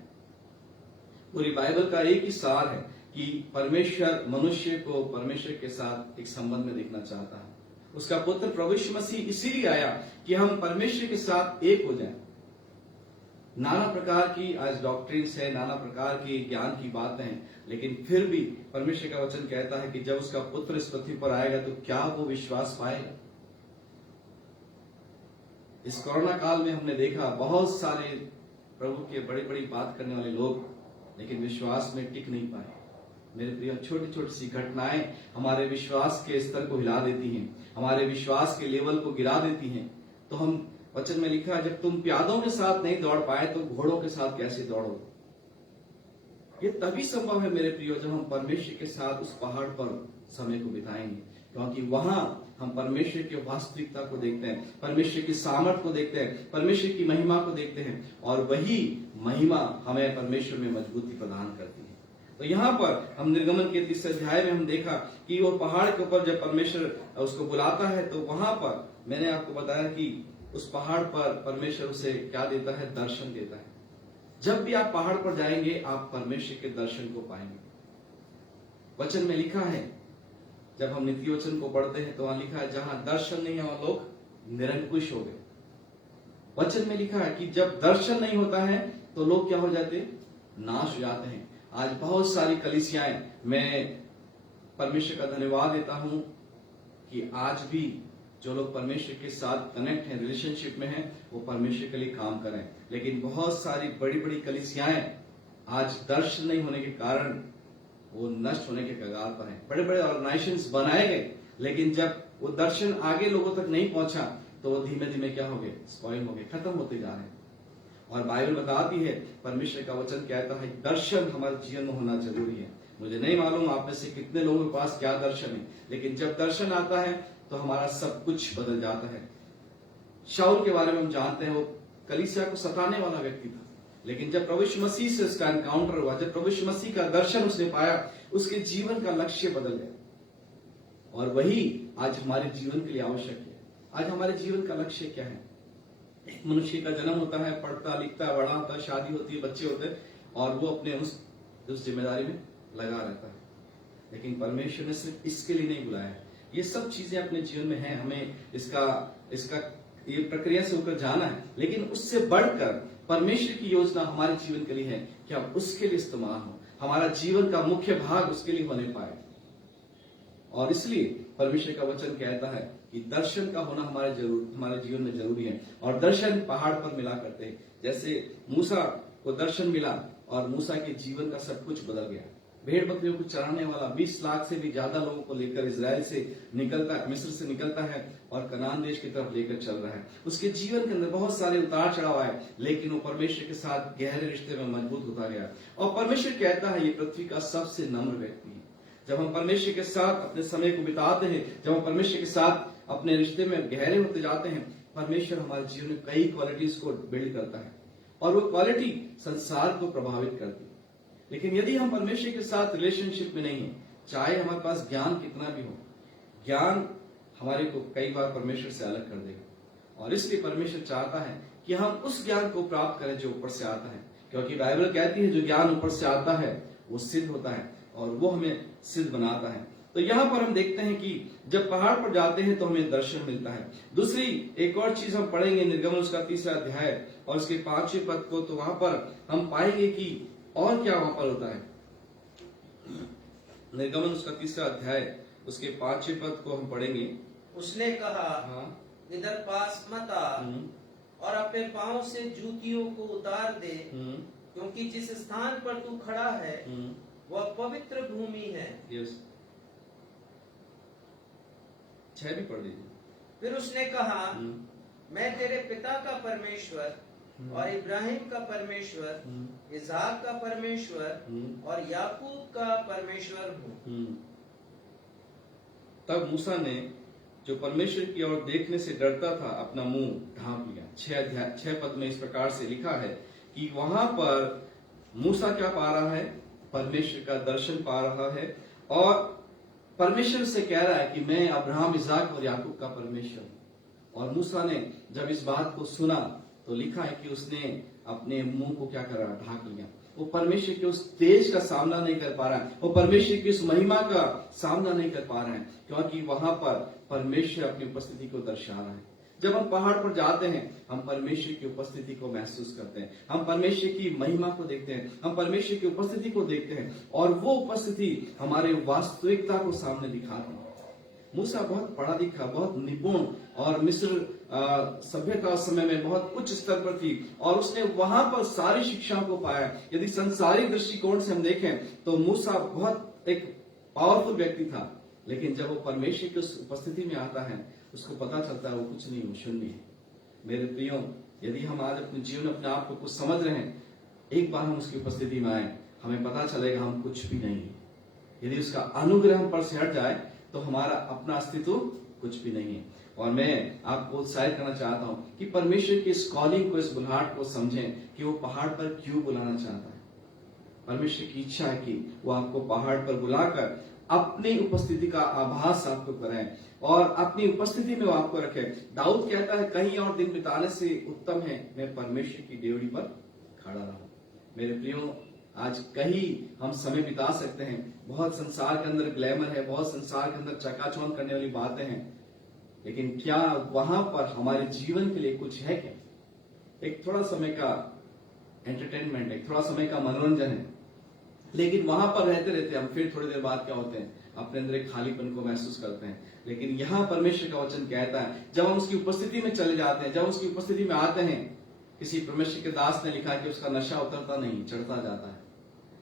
पूरी बाइबल का एक ही सार है कि परमेश्वर मनुष्य को परमेश्वर के साथ एक संबंध में देखना चाहता है। उसका पुत्र प्रभु यीशु मसीह इसीलिए आया कि हम परमेश्वर के साथ एक हो जाएं। नाना प्रकार की आज डॉक्ट्रिन्स है, नाना प्रकार की ज्ञान की बातें हैं, लेकिन फिर भी परमेश्वर का वचन कहता है कि जब उसका पुत्र इस पृथ्वी पर आएगा तो क्या वो विश्वास पाएगा। इस कोरोना काल में हमने देखा बहुत सारे प्रभु के बड़ी बड़ी बात करने वाले लोग, लेकिन विश्वास में टिक नहीं पाए। मेरे प्रिय, छोटी छोटी सी घटनाएं हमारे विश्वास के स्तर को हिला देती हैं, हमारे विश्वास के लेवल को गिरा देती हैं। तो हम वचन में लिखा है, जब तुम प्यादों के साथ नहीं दौड़ पाए तो घोड़ों के साथ कैसे दौड़ो। ये तभी संभव है मेरे प्रियो जब हम परमेश्वर के साथ उस पहाड़ पर समय को बिताएंगे, क्योंकि वहां हम परमेश्वर की वास्तविकता को देखते हैं, परमेश्वर की सामर्थ को देखते हैं, परमेश्वर की महिमा को देखते हैं और वही महिमा हमें परमेश्वर में मजबूती प्रदान करती है। तो यहाँ पर हम निर्गमन के 30 अध्याय में हम देखा कि वो पहाड़ के ऊपर जब परमेश्वर उसको बुलाता है तो वहां पर मैंने आपको बताया कि उस पहाड़ पर परमेश्वर उसे क्या देता है, दर्शन देता है। जब भी आप पहाड़ पर जाएंगे आप परमेश्वर के दर्शन को पाएंगे। वचन में लिखा है, जब हम नीति वचन को पढ़ते हैं तो वहां लिखा है जहां दर्शन नहीं है वहां लोग निरंकुश हो गए। वचन में लिखा है कि जब दर्शन नहीं होता है तो लोग क्या हो जाते, नाश हो जाते हैं। आज बहुत सारी कलीसियाएं, मैं परमेश्वर का धन्यवाद देता हूं कि आज भी जो लोग परमेश्वर के साथ कनेक्ट हैं, रिलेशनशिप में हैं, वो परमेश्वर के लिए काम करें। लेकिन बहुत सारी बड़ी बड़ी कलीसियाएं आज दर्शन नहीं होने के कारण वो नष्ट होने के कगार पर हैं। बड़े बड़े ऑर्गेनाइजेशंस बनाए गए, लेकिन जब वो दर्शन आगे लोगों तक नहीं पहुंचा तो वो धीमे धीमे क्या हो गए, स्पॉइल हो गए, खत्म होते जा रहे हैं। और बाइबल बताती है, परमेश्वर का वचन कहता है दर्शन हमारे जीवन में होना जरूरी है। मुझे नहीं मालूम आप में से कितने लोगों के पास क्या दर्शन है, लेकिन जब दर्शन आता है तो हमारा सब कुछ बदल जाता है। शाऊल के बारे में हम जानते हैं, वो कलीसिया को सताने वाला व्यक्ति था, लेकिन जब प्रभु यीशु मसीह से उसका एनकाउंटर हुआ, जब प्रभु यीशु मसीह का दर्शन उसने पाया, उसके जीवन का लक्ष्य बदल गया। और वही आज हमारे जीवन के लिए आवश्यक है। आज हमारे जीवन का लक्ष्य क्या है? एक मनुष्य का जन्म होता है, पढ़ता लिखता बड़ा होता है, शादी होती है, बच्चे होते हैं और वो अपने उस जिम्मेदारी में लगा रहता है। लेकिन परमेश्वर ने सिर्फ इसके लिए नहीं बुलाया है। ये सब चीजें अपने जीवन में हैं, हमें इसका ये प्रक्रिया से होकर जाना है, लेकिन उससे बढ़कर परमेश्वर की योजना हमारे जीवन के लिए है कि अब उसके लिए इस्तेमाल हो, हमारा जीवन का मुख्य भाग उसके लिए होने पाए। और इसलिए परमेश्वर का वचन कहता है कि दर्शन का होना हमारे जीवन में जरूरी है। और दर्शन पहाड़ पर मिला करते हैं। जैसे मूसा को दर्शन मिला और मूसा के जीवन का सब कुछ बदल गया। भेड़ बकरियों को चराने वाला 20 लाख से भी ज्यादा लोगों को लेकर इजराइल से निकलता, मिस्र से निकलता है और कनान देश की तरफ लेकर चल रहा है। उसके जीवन के अंदर बहुत सारे उतार चढ़ाव आए, लेकिन वो परमेश्वर के साथ गहरे रिश्ते में मजबूत होता गया। और परमेश्वर कहता है ये पृथ्वी का सबसे नम्र व्यक्ति है, जब हम परमेश्वर के साथ अपने समय को बिताते हैं, जब हम परमेश्वर के साथ अपने रिश्ते में गहरे होते जाते हैं, परमेश्वर हमारे जीवन में कई क्वालिटीज को बिल्ड करता है और वो क्वालिटी संसार को प्रभावित करती है। लेकिन यदि हम परमेश्वर के साथ रिलेशनशिप में नहीं है, चाहे हमारे पास ज्ञान कितना भी हो, ज्ञान हमारे को कई बार परमेश्वर से अलग कर देगा। और इसलिए परमेश्वर चाहता है कि हम उस ज्ञान को प्राप्त करें जो ऊपर से आता है, क्योंकि बाइबल कहती है जो ज्ञान ऊपर से आता है वो सिद्ध होता है और वो हमें सिद्ध बनाता है। तो यहाँ पर हम देखते हैं कि जब पहाड़ पर जाते हैं तो हमें दर्शन मिलता है। दूसरी एक और चीज हम पढ़ेंगे निर्गमन उसका 3रा अध्याय और उसके 5वें पद को, तो वहां पर हम पाएंगे कि और क्या वहां पर होता है। निर्गमन उसका 3रा अध्याय उसके 5वें पद को हम पढ़ेंगे। उसने कहा, हाँ। इधर पास मत आ और अपने पांव से जूतियों को उतार दे, क्योंकि जिस स्थान पर तू खड़ा है वह पवित्र भूमि है। यस, 6 भी पढ़ लीजिए। फिर उसने कहा, मैं तेरे पिता का परमेश्वर और इब्राहिम का परमेश्वर, इसहाक का परमेश्वर और याकूब का परमेश्वर हूँ। तब मूसा ने जो परमेश्वर की ओर देखने से डरता था अपना मुंह ढांप लिया। 6 पद में इस प्रकार से लिखा है कि वहां पर मूसा क्या पा रहा है, परमेश्वर का दर्शन पा रहा है और परमेश्वर से कह रहा है कि मैं अब्राहम, इसहाक और याकूब का परमेश्वर हूं। और मूसा ने जब इस बात को सुना तो लिखा है कि उसने अपने मुंह को क्या करा, ढांक लिया। वो परमेश्वर के उस तेज का सामना नहीं कर पा रहा है, वो परमेश्वर की उस महिमा का सामना नहीं कर पा रहे हैं, क्योंकि वहां पर परमेश्वर अपनी उपस्थिति को दर्शा रहा है। जब हम पहाड़ पर जाते हैं हम परमेश्वर की उपस्थिति को महसूस करते हैं, हम परमेश्वर की महिमा को देखते हैं, हम परमेश्वर की उपस्थिति को देखते हैं और वो उपस्थिति हमारे वास्तविकता को सामने दिखाती है। मूसा बहुत पढ़ा लिखा, बहुत निपुण और मिस्र सभ्यता उस समय में बहुत उच्च स्तर पर थी और उसने वहां पर सारी शिक्षाओं को पाया। यदि संसारिक दृष्टिकोण से हम देखें तो मूसा बहुत एक पावरफुल व्यक्ति था, लेकिन जब वो परमेश्वर की उस उपस्थिति में आता है उसको पता चलता है वो कुछ नहीं, वो शून्य है। मेरे प्रियो, यदि हम आज अपने जीवन अपने आप को कुछ समझ रहे हैं, एक बार हम उसकी उपस्थिति में आए, हमें पता चलेगा हम कुछ भी नहीं है। यदि उसका अनुग्रह हम पर से हट जाए तो हमारा अपना अस्तित्व कुछ भी नहीं है। और मैं आपको उत्साहित करना चाहता हूं कि परमेश्वर की इस कॉलिंग को, इस बुलाहट को समझें कि वो पहाड़ पर क्यों बुलाना चाहता है। परमेश्वर की इच्छा है कि वो आपको पहाड़ पर बुलाकर अपनी उपस्थिति का आभास आपको कराए और अपनी उपस्थिति में वो आपको रखे। दाऊद कहता है, कहीं और दिन बिताने से उत्तम है मैं परमेश्वर की डेवढ़ी पर खड़ा रहूं। मेरे प्रियो, आज कहीं हम समय बिता सकते हैं, बहुत संसार के अंदर ग्लैमर है, बहुत संसार के अंदर चकाचौंध करने वाली बातें हैं, लेकिन क्या वहां पर हमारे जीवन के लिए कुछ है क्या? एक थोड़ा समय का एंटरटेनमेंट है, थोड़ा समय का मनोरंजन है, लेकिन वहां पर रहते रहते हम फिर थोड़ी देर बाद क्या होते हैं, अपने अंदर एक खालीपन को महसूस करते हैं। लेकिन यहाँ परमेश्वर का वचन कहता है, जब हम उसकी उपस्थिति में चले जाते हैं, जब उसकी उपस्थिति में आते हैं, किसी परमेश्वर के दास ने लिखा कि उसका नशा उतरता नहीं, चढ़ता जाता है।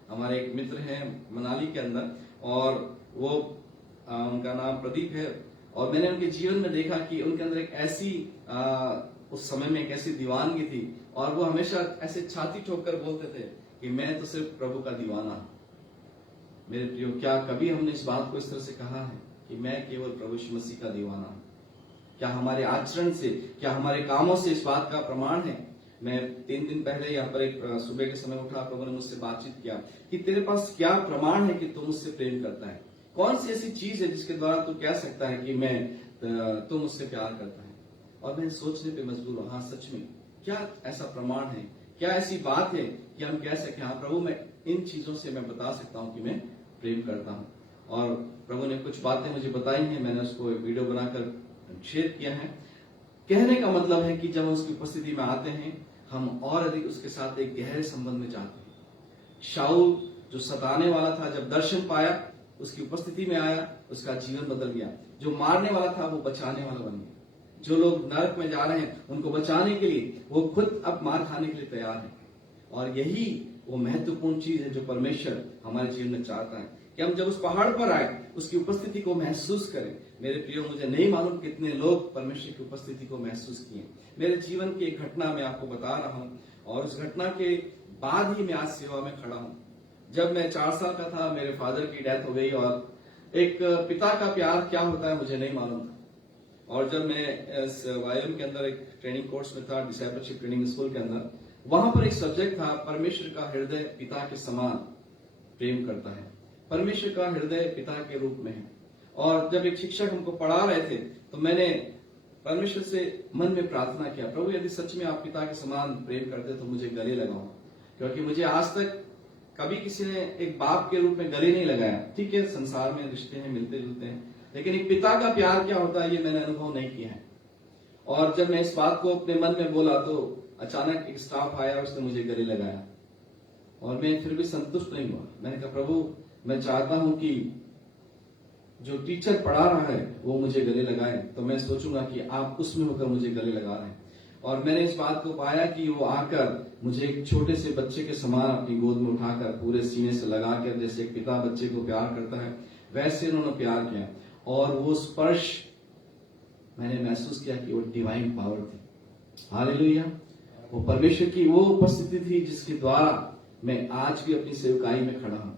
हमारे एक मित्र हैं मनाली के अंदर और वो उनका नाम प्रदीप है और मैंने उनके जीवन में देखा कि उनके अंदर एक ऐसी उस समय में एक ऐसी दीवानगी थी और वो हमेशा ऐसे छाती ठोक कर बोलते थे कि मैं तो सिर्फ प्रभु का दीवाना हूं। मेरे प्रियो, क्या कभी हमने इस बात को इस तरह से कहा है कि मैं केवल प्रभु यीशु मसीह का दीवाना हूं? क्या हमारे आचरण से, क्या हमारे कामों से इस बात का प्रमाण है? मैं 3 दिन पहले यहाँ पर एक सुबह के समय उठा, प्रभु ने मुझसे बातचीत किया कि तेरे पास क्या प्रमाण है कि तू मुझसे प्रेम करता है? कौन सी ऐसी चीज है जिसके द्वारा तू कह सकता है कि तू मुझसे प्यार करता है? और मैं सोचने पे मजबूर हूँ, हाँ सच में क्या ऐसा प्रमाण है, क्या ऐसी बात है कि हम कह सके हाँ प्रभु मैं इन चीजों से मैं बता सकता हूँ कि मैं प्रेम करता हूँ। और प्रभु ने कुछ बातें मुझे बताई हैं, मैंने उसको एक वीडियो बनाकर शेयर किया है। कहने का मतलब है कि जब हम उसकी उपस्थिति में आते हैं हम और अधिक उसके साथ एक गहरे संबंध में जाते हैं। शाऊल जो सताने वाला था, जब दर्शन पाया, उसकी उपस्थिति में आया, उसका जीवन बदल गया। जो मारने वाला था वो बचाने वाला बन गया। जो लोग नरक में जा रहे हैं उनको बचाने के लिए वो खुद अब मार खाने के लिए तैयार है। और यही वो महत्वपूर्ण चीज है जो परमेश्वर हमारे जीवन में चाहता है कि हम जब उस पहाड़ पर आए उसकी उपस्थिति को महसूस करें। मेरे प्रियो, मुझे नहीं मालूम कितने लोग परमेश्वर की उपस्थिति को महसूस किए। मेरे जीवन की एक घटना मैं आपको बता रहा हूं और उस घटना के बाद ही मैं आज सेवा में खड़ा हूं। जब मैं 4 साल का था मेरे फादर की डेथ हो गई और एक पिता का प्यार क्या होता है मुझे नहीं मालूम था। और जब मैं इस वायम के अंदर एक ट्रेनिंग कोर्स में था, डिसाइपलशिप ट्रेनिंग स्कूल के अंदर, वहां पर एक सब्जेक्ट था, परमेश्वर का हृदय पिता के समान प्रेम करता है। परमेश्वर का हृदय पिता के रूप में है। और जब एक शिक्षक हमको पढ़ा रहे थे तो मैंने परमेश्वर से मन में प्रार्थना किया, प्रभु यदि सच में आप पिता के समान प्रेम करते तो मुझे गले लगाओ, क्योंकि मुझे आज तक कभी किसी ने एक बाप के रूप में गले नहीं लगाया। ठीक है, संसार में रिश्ते हैं, मिलते जुलते हैं, लेकिन एक पिता का प्यार क्या होता है ये मैंने अनुभव नहीं किया है। और जब मैं इस बात को अपने मन में बोला तो अचानक एक स्टाफ आया, उसने मुझे गले लगाया और मैं फिर भी संतुष्ट नहीं हुआ। मैंने कहा प्रभु मैं चाहता हूं कि जो टीचर पढ़ा रहा है वो मुझे गले लगाए, तो मैं सोचूंगा कि आप उसमें होकर मुझे गले लगा रहे हैं। और मैंने इस बात को पाया कि वो आकर मुझे एक छोटे से बच्चे के समान अपनी गोद में उठाकर पूरे सीने से लगाकर, जैसे एक पिता बच्चे को प्यार करता है वैसे उन्होंने प्यार किया। और वो स्पर्श मैंने महसूस किया कि वो डिवाइन पावर थी। हालेलुया, वो परमेश्वर की वो उपस्थिति थी जिसके द्वारा मैं आज भी अपनी सेवकाई में खड़ा हूं।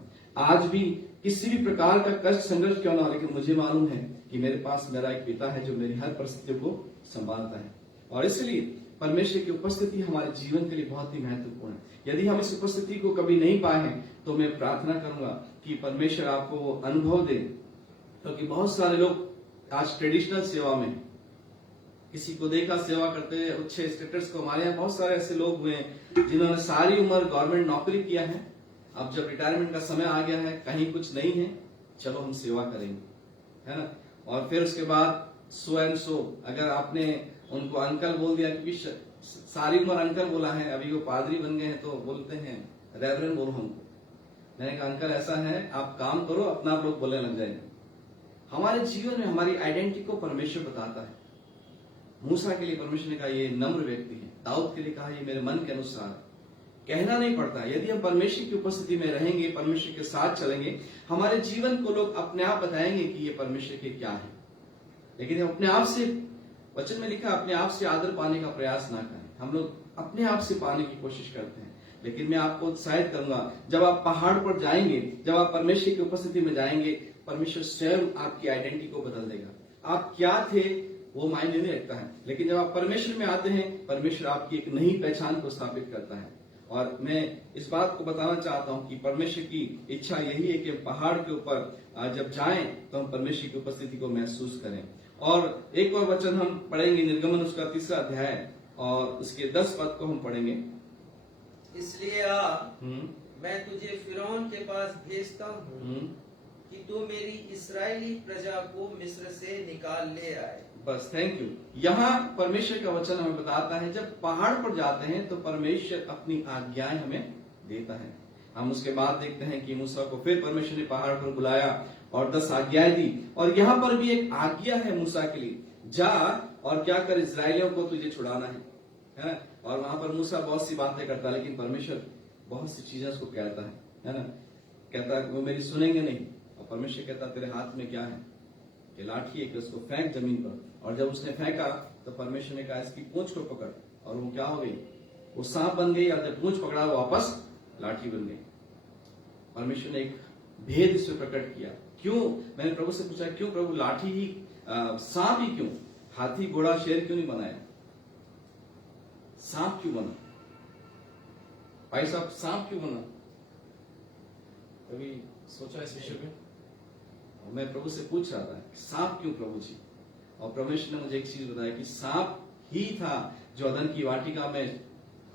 आज भी किसी भी प्रकार का कष्ट संघर्ष क्यों ना हो, लेकिन मुझे मालूम है कि मेरे पास मेरा एक पिता है जो मेरी हर परिस्थिति को संभालता है। और इसलिए परमेश्वर की उपस्थिति हमारे जीवन के लिए बहुत ही महत्वपूर्ण है। यदि हम इस उपस्थिति को कभी नहीं पाए हैं तो मैं प्रार्थना करूंगा कि परमेश्वर आपको वो अनुभव दे, क्योंकि बहुत सारे लोग आज ट्रेडिशनल सेवा में, किसी को देखा सेवा करते हैं उच्च स्टेटस को, हमारे यहाँ बहुत सारे ऐसे लोग हुए हैं जिन्होंने सारी उम्र गवर्नमेंट नौकरी किया है, अब जब रिटायरमेंट का समय आ गया है, कहीं कुछ नहीं है, चलो हम सेवा करेंगे, है ना। और फिर उसके बाद सो एंड सो, अगर आपने उनको अंकल बोल दिया, क्योंकि सारी उम्र अंकल बोला है, अभी वो पादरी बन गए हैं तो बोलते हैं रेवरेंड बोलो हमको। मैंने कहा अंकल ऐसा है, आप काम करो, अपना आप लोग बोलने लग जाएंगे। हमारे जीवन में हमारी आइडेंटिटी को परमेश्वर बताता है। मूसा के लिए परमेश्वर ने कहा ये नम्र व्यक्ति है, दाऊद के लिए कहा ये मेरे मन के अनुसार है। कहना नहीं पड़ता, यदि हम परमेश्वर की उपस्थिति में रहेंगे, परमेश्वर के साथ चलेंगे, हमारे जीवन को लोग अपने आप बताएंगे कि ये परमेश्वर के क्या है। लेकिन हम अपने आप से, वचन में लिखा अपने आप से आदर पाने का प्रयास ना करें। हम लोग अपने आप से पाने की कोशिश करते हैं, लेकिन मैं आपको उत्साहित करूंगा, जब आप पहाड़ पर जाएंगे, जब आप परमेश्वर की उपस्थिति में जाएंगे, परमेश्वर स्वयं आपकी आइडेंटिटी को बदल देगा। आप क्या थे वो मायने नहीं रखता है, लेकिन जब आप परमेश्वर में आते हैं, परमेश्वर आपकी एक नई पहचान को स्थापित करता है। और मैं इस बात को बताना चाहता हूं कि परमेश्वर की इच्छा यही है कि पहाड़ के ऊपर जब जाएं तो हम परमेश्वर की उपस्थिति को महसूस करें। और एक और वचन हम पढ़ेंगे, निर्गमन उसका 3रा अध्याय और उसके 10 पद को हम पढ़ेंगे। इसलिए आ, मैं तुझे फिरौन के पास भेजता हूँ कि तू मेरी इस्राएली प्रजा को मिस्र से निकाल ले आए। बस, थैंक यू। यहाँ परमेश्वर का वचन हमें बताता है जब पहाड़ पर जाते हैं तो परमेश्वर अपनी आज्ञाएं हमें देता है। हम उसके बाद देखते हैं कि मूसा को फिर परमेश्वर ने पहाड़ पर बुलाया और 10 आज्ञाएं दी। और यहाँ पर भी एक आज्ञा है मूसा के लिए, जा और क्या कर, इस्राएलियों को तुझे छुड़ाना है। और वहां पर मूसा बहुत सी बातें करता है, लेकिन परमेश्वर बहुत सी चीजें उसको कहता है ना। कहता है वो मेरी सुनेंगे नहीं, और परमेश्वर कहता तेरे हाथ में क्या है, कि लाठी है, कि उसको फेंक जमीन पर। और जब उसने फेंका तो परमेश्वर ने कहा इसकी पूंछ को पकड़, और वो क्या हो गई, वो सांप बन गई। और जब पूंछ पकड़ा वापस लाठी बन गई। परमेश्वर ने एक भेद इसमें प्रकट किया। क्यों, मैंने प्रभु से पूछा क्यों प्रभु लाठी ही, सांप ही क्यों, हाथी घोड़ा शेर क्यों नहीं बनाया, सांप क्यों बना भाई साहब, सांप क्यों बना, कभी सोचा इस विषय में? मैं प्रभु से पूछ रहा था सांप क्यों प्रभु जी, और परमेश्वर ने मुझे एक चीज बताया कि सांप ही था जो अदन की वाटिका में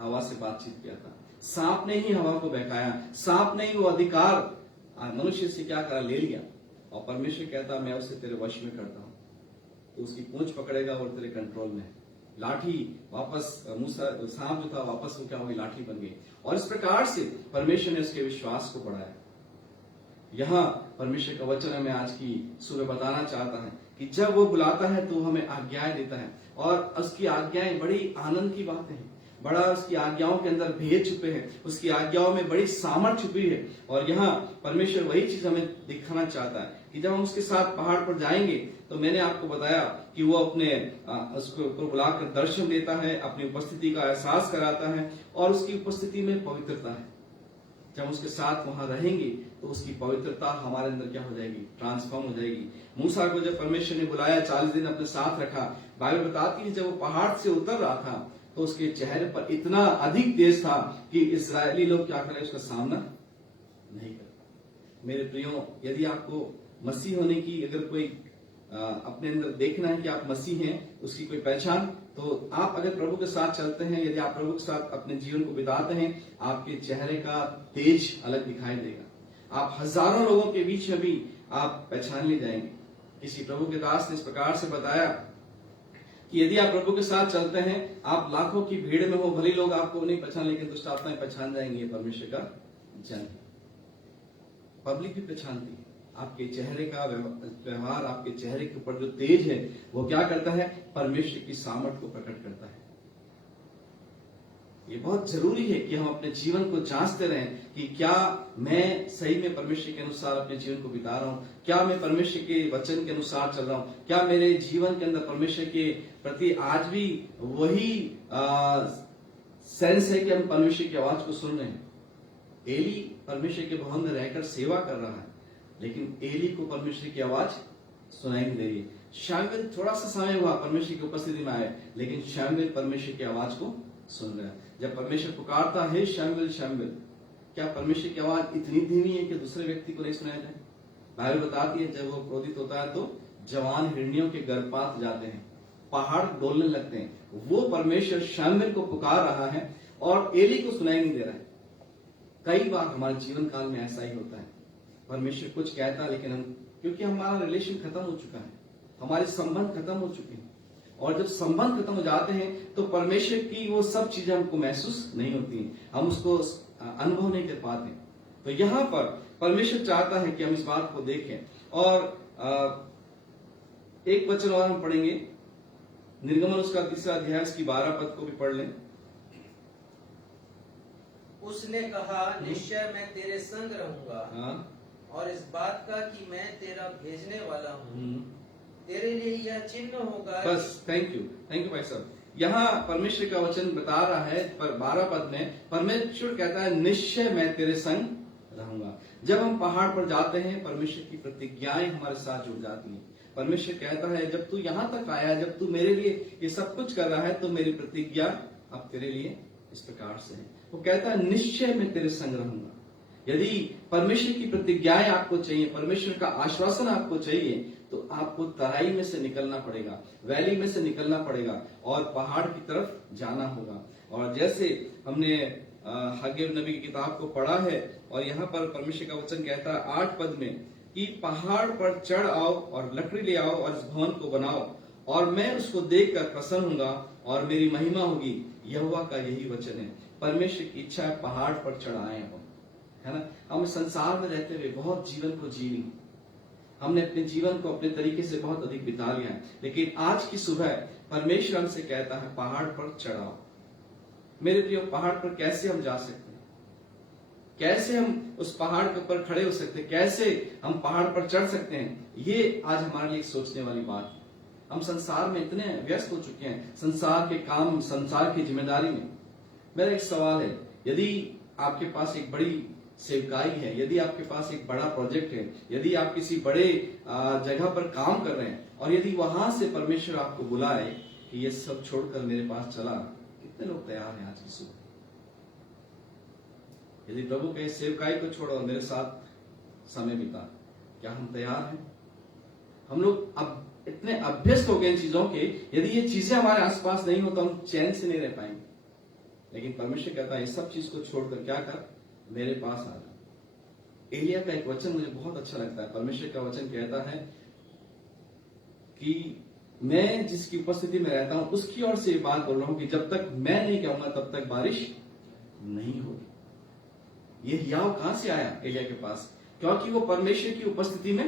हवा से बातचीत किया था। सांप ने ही हवा को बहकाया, सांप ने ही वो अधिकार मनुष्य से क्या करा, ले लिया। और परमेश्वर कहता मैं उसे तेरे वश में करता हूं, तो उसकी पूंछ पकड़ेगा और तेरे कंट्रोल में। लाठी वापस, मूसा सांप जो था वापस वो क्या हुई, लाठी बन गई। और इस प्रकार से परमेश्वर ने उसके विश्वास को बढ़ाया। यहाँ परमेश्वर का वचन हमें आज की सुबह बताना चाहता है कि जब वो बुलाता है तो हमें आज्ञाएं देता है, और उसकी आज्ञाएं बड़ी आनंद की बातें हैं। बड़ा उसकी आज्ञाओं के अंदर भेद छुपे हैं, उसकी आज्ञाओं में बड़ी सामर्थ छुपी है। और यहाँ परमेश्वर वही चीज हमें दिखाना चाहता है कि जब हम उसके साथ पहाड़ पर जाएंगे तो मैंने आपको बताया कि वो अपने उसको ऊपर बुलाकर दर्शन देता है, अपनी उपस्थिति का एहसास कराता है, और उसकी उपस्थिति में पवित्रता है। जब उसके साथ वहां रहेंगे तो उसकी पवित्रता हमारे अंदर क्या हो जाएगी, ट्रांसफॉर्म हो जाएगी। मूसा को जब परमेश्वर ने बुलाया, 40 दिन अपने साथ रखा, बाइबल बताती है जब वो पहाड़ से उतर रहा था तो उसके चेहरे पर इतना अधिक तेज था कि इस्राएली लोग क्या करें, उसका सामना नहीं कर। मेरे प्रियो, यदि आपको मसीह होने की अगर कोई अपने अंदर देखना है कि आप मसीह हैं, उसकी कोई पहचान, तो आप अगर प्रभु के साथ चलते हैं, यदि आप प्रभु के साथ अपने जीवन को बिताते हैं, आपके चेहरे का तेज अलग दिखाई देगा। आप हजारों लोगों के बीच में भी आप पहचान ले जाएंगे। किसी प्रभु के दास ने इस प्रकार से बताया कि यदि आप प्रभु के साथ चलते हैं, आप लाखों की भीड़ में हो, भले लोग आपको नहीं पहचान, लेकिन दुष्ट आत्माएं पहचान जाएंगे परमेश्वर का जन। पब्लिक भी पहचानती है। आपके चेहरे का व्यवहार, आपके चेहरे के ऊपर जो तेज है वो क्या करता है, परमेश्वर की सामर्थ को प्रकट करता है। ये बहुत जरूरी है कि हम अपने जीवन को जांचते रहें कि क्या मैं सही में परमेश्वर के अनुसार अपने जीवन को बिता रहा हूं, क्या मैं परमेश्वर के वचन के अनुसार चल रहा हूं, क्या मेरे जीवन के अंदर परमेश्वर के प्रति आज भी वही सेंस है कि हम परमेश्वर की आवाज को सुन रहे हैं। एली परमेश्वर के भवन में रहकर सेवा कर रहा है, लेकिन एली को परमेश्वर की आवाज सुनाई नहीं दे रही। शामुएल थोड़ा सा समय हुआ परमेश्वर की उपस्थिति में आए, लेकिन शामुएल परमेश्वर की आवाज को सुन रहा है। जब परमेश्वर पुकारता है शामुएल शामुएल, क्या परमेश्वर की आवाज इतनी धीमी है कि दूसरे व्यक्ति को नहीं सुनाया जाए? बाइबल बताती है जब वो क्रोधित होता है तो जवान हिरनियों के गर्भपात जाते हैं, पहाड़ डोलने लगते हैं। वो परमेश्वर शामुएल को पुकार रहा है और एली को सुनाई नहीं दे रहा है। कई बार हमारे जीवन काल में ऐसा ही होता है, परमेश्वर कुछ कहता है लेकिन हम, क्योंकि हमारा रिलेशन खत्म हो चुका है, हमारे संबंध खत्म हो चुके हैं, और जब संबंध खत्म हो जाते हैं तो परमेश्वर की वो सब चीजें हमको महसूस नहीं होती हैं, हम उसको अनुभव नहीं कर पाते। तो यहाँ पर परमेश्वर चाहता है कि हम इस बात को देखें। और एक वचन और हम पढ़ेंगे, निर्गमन उसका 3 अध्याय उसकी 12 पद को भी पढ़ लें। उसने कहा, निश्चय मैं तेरे संग रहूंगा, हाँ, और इस बात का कि मैं तेरा भेजने वाला हूँ, तेरे लिए यह चिन्ह होगा। बस, थैंक यू भाई साहब। यहाँ परमेश्वर का वचन बता रहा है, पर 12 पद में परमेश्वर कहता है निश्चय मैं तेरे संग रहूंगा। जब हम पहाड़ पर जाते हैं, परमेश्वर की प्रतिज्ञाएं हमारे साथ जुड़ जाती हैं। परमेश्वर कहता है जब तू यहाँ तक आया, जब तू मेरे लिए ये सब कुछ कर रहा है, तो मेरी प्रतिज्ञा अब तेरे लिए इस प्रकार से है। वो कहता है निश्चय मैं तेरे संग रहूंगा। यदि परमेश्वर की प्रतिज्ञाएं आपको चाहिए, परमेश्वर का आश्वासन आपको चाहिए, तो आपको तराई में से निकलना पड़ेगा, वैली में से निकलना पड़ेगा और पहाड़ की तरफ जाना होगा। और जैसे हमने हग्गे नबी की किताब को पढ़ा है, और यहाँ पर परमेश्वर का वचन कहता है 8 पद में कि पहाड़ पर चढ़ आओ और लकड़ी ले आओ और इस भवन को बनाओ, और मैं उसको देखकर प्रसन्न होऊंगा और मेरी महिमा होगी। यहोवा का यही वचन है। परमेश्वर की इच्छा है पहाड़ पर चढ़ आए हम, है ना। हम संसार में रहते हुए बहुत जीवन को जी ली, हमने अपने जीवन को अपने तरीके से बहुत अधिक बिता लिया है, लेकिन आज की सुबह परमेश्वर हमसे कहता है पहाड़ पर चढ़ाओ। मेरे प्रियो, पहाड़ पर कैसे हम जा सकते हैं, कैसे हम उस पहाड़ के ऊपर खड़े हो सकते हैं, कैसे हम पहाड़ पर चढ़ सकते हैं, ये आज हमारे लिए सोचने वाली बात है। हम संसार में इतने व्यस्त हो चुके हैं, संसार के काम, संसार की जिम्मेदारी में। मेरा एक सवाल है, यदि आपके पास एक बड़ी सेवकाई है, यदि आपके पास एक बड़ा प्रोजेक्ट है, यदि आप किसी बड़े जगह पर काम कर रहे हैं, और यदि वहां से परमेश्वर आपको बुलाए कि ये सब छोड़कर मेरे पास चला, कितने लोग तैयार हैं आज की सुबह? यदि प्रभु कहे सेवकाई को छोड़ो और मेरे साथ समय बिता, क्या हम तैयार हैं? हम लोग अब इतने अभ्यस्त हो गए इन चीजों के, यदि ये चीजें हमारे आसपास नहीं हो तो हम चैन से नहीं रह पाएंगे। लेकिन परमेश्वर कहता है ये सब चीज को छोड़कर क्या कर, मेरे पास आ जा। एलिया का एक वचन मुझे बहुत अच्छा लगता है। परमेश्वर का वचन कहता है कि मैं जिसकी उपस्थिति में रहता हूं उसकी ओर से बात बोल रहा हूं कि जब तक मैं नहीं कहूंगा तब तक बारिश नहीं होगी। ये हियाव कहां से आया एलिया के पास? क्योंकि वो परमेश्वर की उपस्थिति में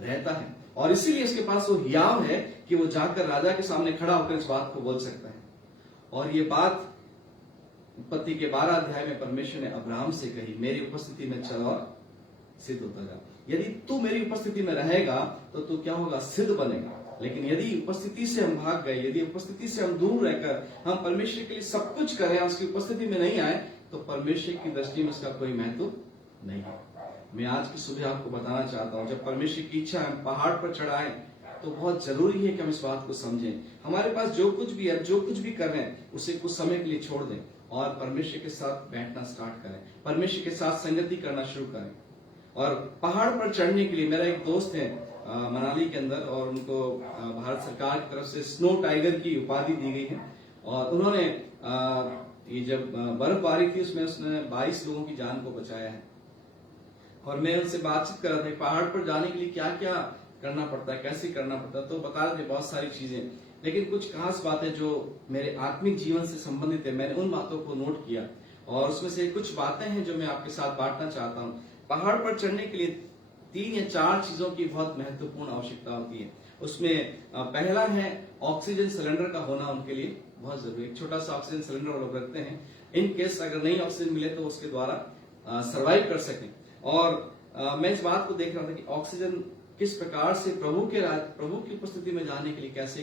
रहता है, और इसीलिए उसके पास वो हियाव है कि वो जाकर राजा के सामने खड़ा होकर इस बात को बोल सकता है। और ये बात उत्पत्ति के 12 अध्याय में परमेश्वर ने अब्राहम से कही, मेरी उपस्थिति में चल और सिद्ध होता जा। यदि तू मेरी उपस्थिति में रहेगा तो तू क्या होगा, सिद्ध बनेगा। लेकिन यदि उपस्थिति से हम भाग गए, यदि उपस्थिति से हम दूर रहकर हम परमेश्वर के लिए सब कुछ करें, उसकी उपस्थिति में नहीं आए, तो परमेश्वर की दृष्टि में उसका कोई महत्व नहीं है। मैं आज की सुबह आपको बताना चाहता हूँ, जब परमेश्वर की इच्छा हम पहाड़ पर चढ़ाएं तो बहुत जरूरी है कि हम इस बात को समझें। हमारे पास जो कुछ भी है, जो कुछ भी कर रहे हैं, उसे कुछ समय के लिए छोड़ दें और परमेश्वर के साथ बैठना स्टार्ट करें, परमेश्वर के साथ संगति करना शुरू करें। और पहाड़ पर चढ़ने के लिए मेरा एक दोस्त है मनाली के अंदर, और उनको भारत सरकार की तरफ से स्नो टाइगर की उपाधि दी गई है। और उन्होंने ये जब बर्फबारी थी उसमें उसने 22 लोगों की जान को बचाया है। और मैं उनसे बातचीत कर रहा था पहाड़ पर जाने के लिए क्या क्या करना पड़ता है, कैसे करना पड़ता है, तो बता रहे थे बहुत सारी चीजें, लेकिन कुछ खास बातें जो मेरे आत्मिक जीवन से संबंधित है, मैंने उन बातों को नोट किया और उसमें से कुछ बातें हैं जो मैं आपके साथ बांटना चाहता हूँ। पहाड़ पर चढ़ने के लिए 3 या 4 चीजों की बहुत महत्वपूर्ण आवश्यकता होती है। उसमें पहला है ऑक्सीजन सिलेंडर का होना उनके लिए बहुत जरूरी। एक छोटा सा ऑक्सीजन सिलेंडर वो लोग रखते हैं, इन केस अगर नहीं ऑक्सीजन मिले तो उसके द्वारा सर्वाइव कर सकें। और मैं इस बात को देख रहा था कि ऑक्सीजन किस प्रकार से प्रभु की उपस्थिति में जाने के लिए कैसे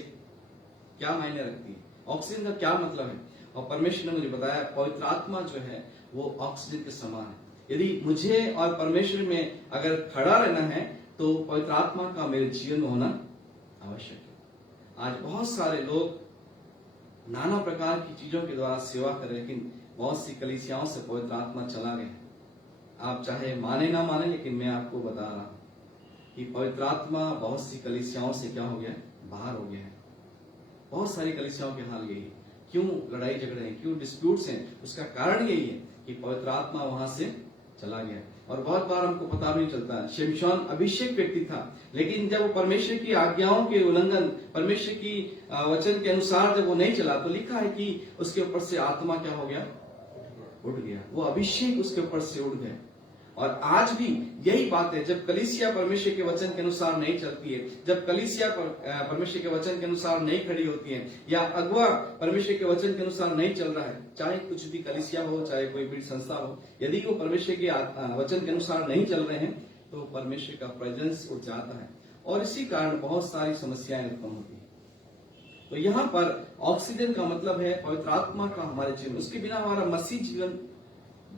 क्या मायने रखती है, ऑक्सीजन का क्या मतलब है। और परमेश्वर ने मुझे बताया पवित्र आत्मा जो है वो ऑक्सीजन के समान है। यदि मुझे और परमेश्वर में अगर खड़ा रहना है तो पवित्र आत्मा का मेरे जीवन में होना आवश्यक है। आज बहुत सारे लोग नाना प्रकार की चीजों के द्वारा सेवा कर रहे हैं, लेकिन बहुत सी कलीसियाओं से पवित्र आत्मा चला गया। आप चाहे माने ना माने, लेकिन मैं आपको बता रहा हूं कि पवित्र आत्मा बहुत सी कलीसियाओं से क्या हो गया, बाहर हो गया है। बहुत सारी कलीसियाओं के हाल यही है। क्यों लड़ाई झगड़े हैं, क्यों डिस्प्यूट्स हैं, उसका कारण यही है कि पवित्र आत्मा वहां से चला गया। और बहुत बार हमको पता भी नहीं चलता है। शिमशोन अभिषेक व्यक्ति था, लेकिन जब वो परमेश्वर की आज्ञाओं के उल्लंघन, परमेश्वर की वचन के अनुसार जब वो नहीं चला, तो लिखा है कि उसके ऊपर से आत्मा क्या हो गया, उठ गया। वो अभिषेक उसके ऊपर से उठ गया। और आज भी यही बात है, जब कलीसिया परमेश्वर के वचन के अनुसार नहीं चलती है, जब कलीसिया परमेश्वर के वचन के अनुसार नहीं खड़ी होती है, या अगुआ परमेश्वर के वचन के अनुसार नहीं चल रहा है, चाहे कुछ भी कलीसिया हो, चाहे कोई भी संस्था हो, यदि वो परमेश्वर के वचन के अनुसार नहीं चल रहे हैं तो परमेश्वर का प्रेजेंस उठ जाता है और इसी कारण बहुत सारी समस्याएं उत्पन्न होती है। तो यहाँ पर ऑक्सीजन का मतलब है पवित्र आत्मा का हमारे जीवन, उसके बिना हमारा मसीह जीवन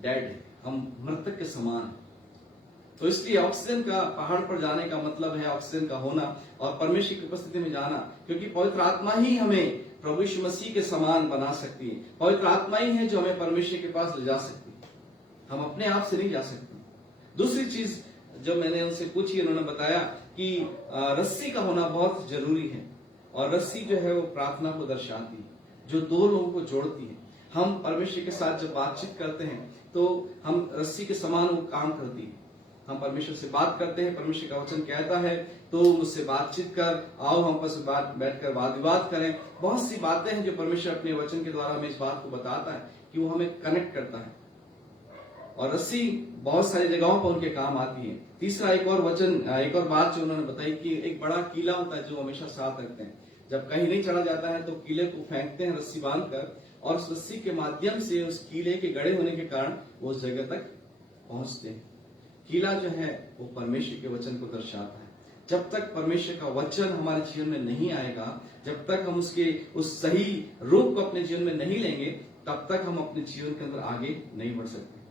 डेड है, हम मृतक के समान हैं। तो इसलिए ऑक्सीजन का पहाड़ पर जाने का मतलब है ऑक्सीजन का होना और परमेश्वर की उपस्थिति में जाना, क्योंकि पवित्र आत्मा ही हमें प्रभु यीशु मसीह के समान बना सकती है। पवित्र आत्मा ही है जो हमें परमेश्वर के पास ले जा सकती है, हम अपने आप से नहीं जा सकते। दूसरी चीज जो मैंने उनसे पूछी, उन्होंने बताया कि रस्सी का होना बहुत जरूरी है। और रस्सी जो है वो प्रार्थना को दर्शाती है, जो 2 लोगों को जोड़ती है। हम परमेश्वर के साथ जब बातचीत करते हैं तो हम रस्सी के समान वो काम करती है। हम परमेश्वर से बात करते हैं, परमेश्वर का वचन कहता है तो मुझसे बातचीत कर, आओ हम आपस में बैठकर वाद विवाद करें। बहुत सी बातें हैं जो परमेश्वर अपने वचन के द्वारा हमें इस बात को बताता है कि वो हमें कनेक्ट करता है। और रस्सी बहुत सारी जगहों पर उनके काम आती है। तीसरा एक और बात जो उन्होंने बताई कि एक बड़ा कीला होता है जो हमेशा साथ रखते हैं। जब कहीं नहीं चढ़ा जाता है तो कीले को फेंकते हैं रस्सी बांधकर, और उस रस्सी के माध्यम से उस कीले के गड़े होने के कारण वो उस जगह तक पहुंचते हैं। कीला जो है वो परमेश्वर के वचन को दर्शाता है। जब तक परमेश्वर का वचन हमारे जीवन में नहीं आएगा, जब तक हम उसके उस सही रूप को अपने जीवन में नहीं लेंगे, तब तक हम अपने जीवन के अंदर आगे नहीं बढ़ सकते।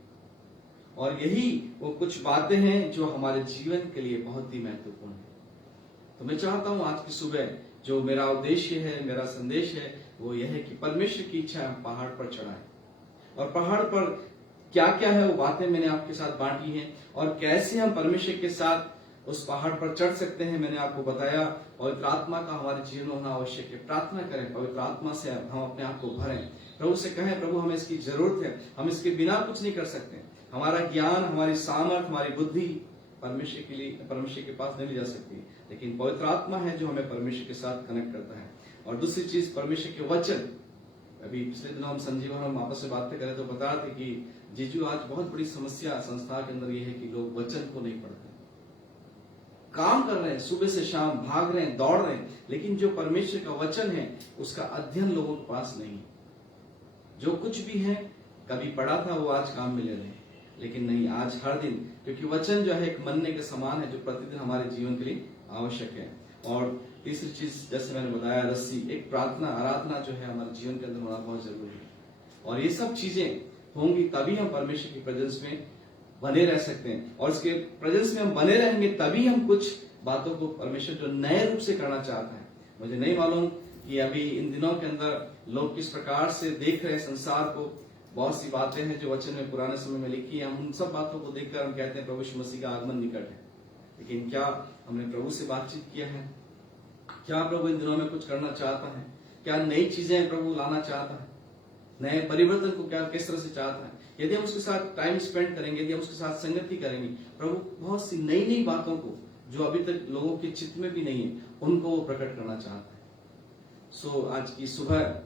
और यही वो कुछ बातें हैं जो हमारे जीवन के लिए बहुत ही महत्वपूर्ण है। तो मैं चाहता हूं आज की सुबह जो मेरा उद्देश्य है, मेरा संदेश है, वो यह है कि परमेश्वर की इच्छा हम पहाड़ पर चढ़ाएं। और पहाड़ पर क्या क्या है वो बातें मैंने आपके साथ बांटी हैं, और कैसे हम परमेश्वर के साथ उस पहाड़ पर चढ़ सकते हैं मैंने आपको बताया। पवित्र आत्मा का हमारे जीवन में होना आवश्यक है। प्रार्थना करें, पवित्र आत्मा से हम अपने आप को भरें, प्रभु से कहें प्रभु हमें इसकी जरूरत है, हम इसके बिना कुछ नहीं कर सकते। हमारा ज्ञान, हमारी सामर्थ, हमारी बुद्धि परमेश्वर के पास नहीं ले जा सकती, लेकिन पवित्र आत्मा है जो हमें परमेश्वर के साथ कनेक्ट करता है। और दूसरी चीज परमेश्वर के वचन। अभी पिछले दिनों हम संजीव और हम आपस में बातें करें तो बता रहे थे कि जीजू आज बहुत बड़ी समस्या संस्था के अंदर यह है कि लोग वचन को नहीं पढ़ते, काम कर रहे हैं, सुबह से शाम भाग रहे हैं, दौड़ रहे हैं, लेकिन जो परमेश्वर का वचन है उसका अध्ययन लोगों के पास नहीं। जो कुछ भी है कभी पढ़ा था वो आज काम में ले रहे हैं, लेकिन नहीं, आज हर दिन, क्योंकि वचन जो है एक मन्ने के समान है जो प्रतिदिन हमारे जीवन के लिए आवश्यक है। और तीसरी चीज जैसे मैंने बताया रस्सी, एक प्रार्थना, आराधना जो है हमारे जीवन के अंदर होना बहुत जरूरी है। और ये सब चीजें होंगी तभी हम परमेश्वर की प्रेजेंस में बने रह सकते हैं, और इसके प्रेजेंस में हम बने रहेंगे तभी हम कुछ बातों को परमेश्वर जो नए रूप से करना चाहता है। मुझे नहीं मालूम कि अभी इन दिनों के अंदर लोग किस प्रकार से देख रहे हैं संसार को। बहुत सी बातें हैं जो वचन में पुराने समय में लिखी है, हम उन सब बातों को देखकर हम कहते हैं प्रभु यीशु मसीह का आगमन निकट है। लेकिन क्या हमने प्रभु से बातचीत किया है? क्या प्रभु इन दिनों में कुछ करना चाहता है? क्या नई चीजें प्रभु लाना चाहता है? नए परिवर्तन को क्या किस तरह से चाहता है? यदि हम उसके साथ टाइम स्पेंड करेंगे, यदि हम उसके साथ संगति करेंगे, प्रभु बहुत सी नई नई बातों को जो अभी तक लोगों के चित्त में भी नहीं है, उनको वो प्रकट करना चाहता है। सो आज की सुबह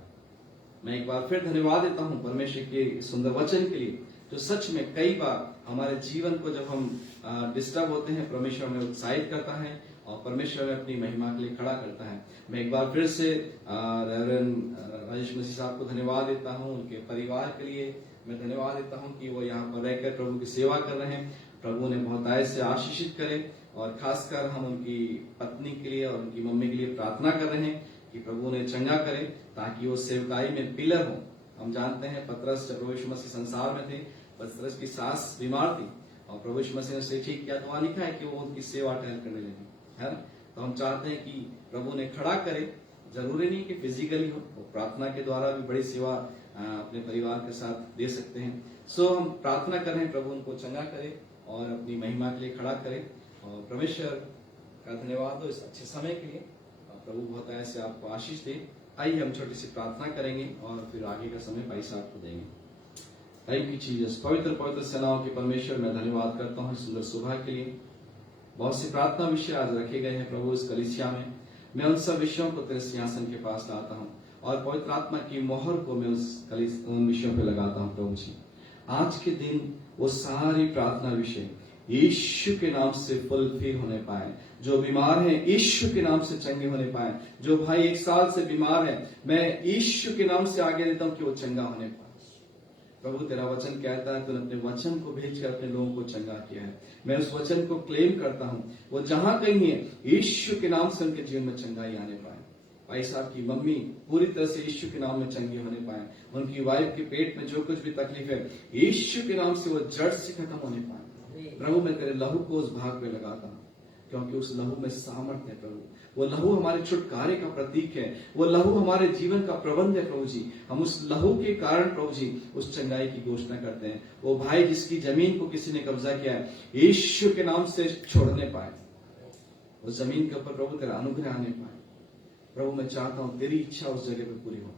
मैं एक बार फिर धन्यवाद देता हूं परमेश्वर के सुंदर वचन के लिए, जो सच में कई बार हमारे जीवन को जब हम डिस्टर्ब होते हैं, परमेश्वर हमें उत्साहित करता है और परमेश्वर हमें अपनी महिमा के लिए खड़ा करता है। मैं एक बार फिर से रेवरेंड राजेश मसीह साहब को धन्यवाद देता हूं, उनके परिवार के लिए मैं धन्यवाद देता हूं कि वो यहाँ पर रहकर प्रभु की सेवा कर रहे हैं। प्रभु ने बहुत आय से आशीषित करे, और खासकर हम उनकी पत्नी के लिए और उनकी मम्मी के लिए प्रार्थना कर रहे हैं कि प्रभु ने चंगा करे, ताकि वो सेवकाई में पिलर हो। हम जानते हैं पतरस जब प्रभु यीशु मसीह संसार में थे, पतरस की सास बीमार थी और प्रभु यीशु मसीह ने उसे ठीक किया, तो वहां लिखा है कि वो उनकी सेवा टहल करने लगी, है ना। तो हम चाहते हैं कि प्रभु ने खड़ा करे, जरूरी नहीं कि फिजिकली हो, वो प्रार्थना के द्वारा भी बड़ी सेवा अपने परिवार के साथ दे सकते हैं। सो हम प्रार्थना कर रहे हैं प्रभु उनको चंगा करे और अपनी महिमा के लिए खड़ा करे, और परमेश्वर का धन्यवाद हो इस अच्छे समय के लिए। प्रभु बहुत ऐसे आपको आशीष दे। आइए हम छोटी सी प्रार्थना करेंगे और फिर आगे का समय भाई साहब को देंगे। Thank you Jesus. पवित्र पवित्र सेनाओं के परमेश्वर, मैं धन्यवाद करता हूँ सुंदर सुबह के लिए। बहुत सी प्रार्थना विषय आज रखे गए हैं प्रभु इस कलीसिया में। मैं उन सब विषयों को तेरे सिंहासन के पास लाता हूँ और पवित्र आत्मा की मोहर को मैं उन विषयों पे लगाता हूँ प्रभु जी। आज के दिन वो सारी प्रार्थना विषय यीशु के नाम से फुलफिल होने पाए। जो बीमार हैं यीशु के नाम से चंगे होने पाए। जो भाई 1 साल से बीमार है, मैं यीशु के नाम से आगे देता हूं कि वो चंगा होने पाए। प्रभु तेरा वचन कहता है, तूने अपने वचन को भेजकर अपने लोगों को चंगा किया है। मैं उस वचन को क्लेम करता हूं, वो जहां कहीं है यीशु के नाम से उनके जीवन में चंगाई आने पाए। भाई साहब की मम्मी पूरी तरह से यीशु के नाम में चंगे होने पाए। उनकी वाइफ के पेट में जो कुछ भी तकलीफ है, यीशु के नाम से वो जड़ से खत्म होने पाए। प्रभु मैं तेरे लहू को उस भाग पे लगाता हूँ, क्योंकि उस लहू में सामर्थ्य है प्रभु। वो लहू हमारे छुटकारे का प्रतीक है, वो लहू हमारे जीवन का प्रबंध है प्रभु जी। हम उस लहू के कारण प्रभु जी उस चंगाई की घोषणा करते हैं। वो भाई जिसकी जमीन को किसी ने कब्जा किया है, यीशु के नाम से छोड़ने पाए। उस जमीन के ऊपर प्रभु तेरा अनुग्रह आने पाए। प्रभु मैं चाहता हूँ तेरी इच्छा उस जगह पे पूरी हो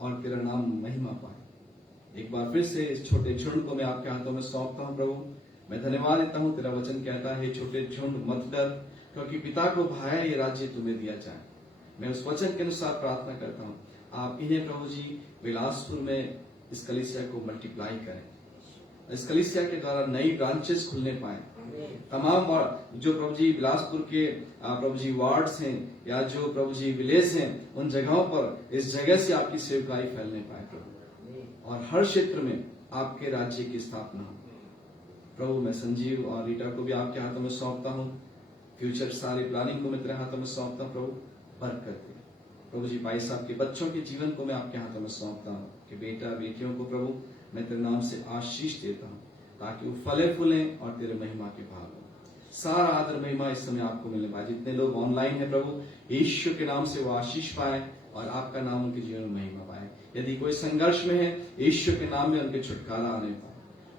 और तेरा नाम महिमा पाए। एक बार फिर से इस छोटे झुंड को मैं आपके हाथों में सौंपता हूँ प्रभु। मैं धन्यवाद देता हूँ, तेरा वचन कहता है छोटे झुंड मत डर, क्योंकि पिता को भाया ये राज्य तुम्हें दिया जाए। मैं उस वचन के अनुसार प्रार्थना करता हूँ, आप इन्हें प्रभु जी बिलासपुर में इस कलीसिया को मल्टीप्लाई करें। इस कलीसिया के द्वारा नई ब्रांचेस खुलने पाए। तमाम जो प्रभु जी बिलासपुर के प्रभु जी वार्ड्स हैं या जो प्रभु जी विलेज हैं, उन जगहों पर इस जगह से आपकी सेवकाई फैलने पाए प्रभु, और हर क्षेत्र में आपके राज्य की स्थापना हो। प्रभु मैं संजीव और रीटा को भी आपके हाथों में सौंपता हूँ। फ्यूचर सारी प्लानिंग को मैं तेरे हाथों में सौंपता हूँ प्रभु, बरकत दे। प्रभु जी भाई साहब के बच्चों के जीवन को मैं आपके हाथों में सौंपता हूँ कि बेटा बेटियों को प्रभु मैं तेरे नाम से आशीष देता हूँ, ताकि वो फले फूले और तेरे महिमा के भाग हो। सारा आदर महिमा इस समय आपको मिलने पाए। जितने लोग ऑनलाइन है प्रभु, यीशु के नाम से वो आशीष पाए और आपका नाम उनके जीवन में महिमा पाए। यदि कोई संघर्ष में है, यीशु के नाम में उनके छुटकारा आने पाए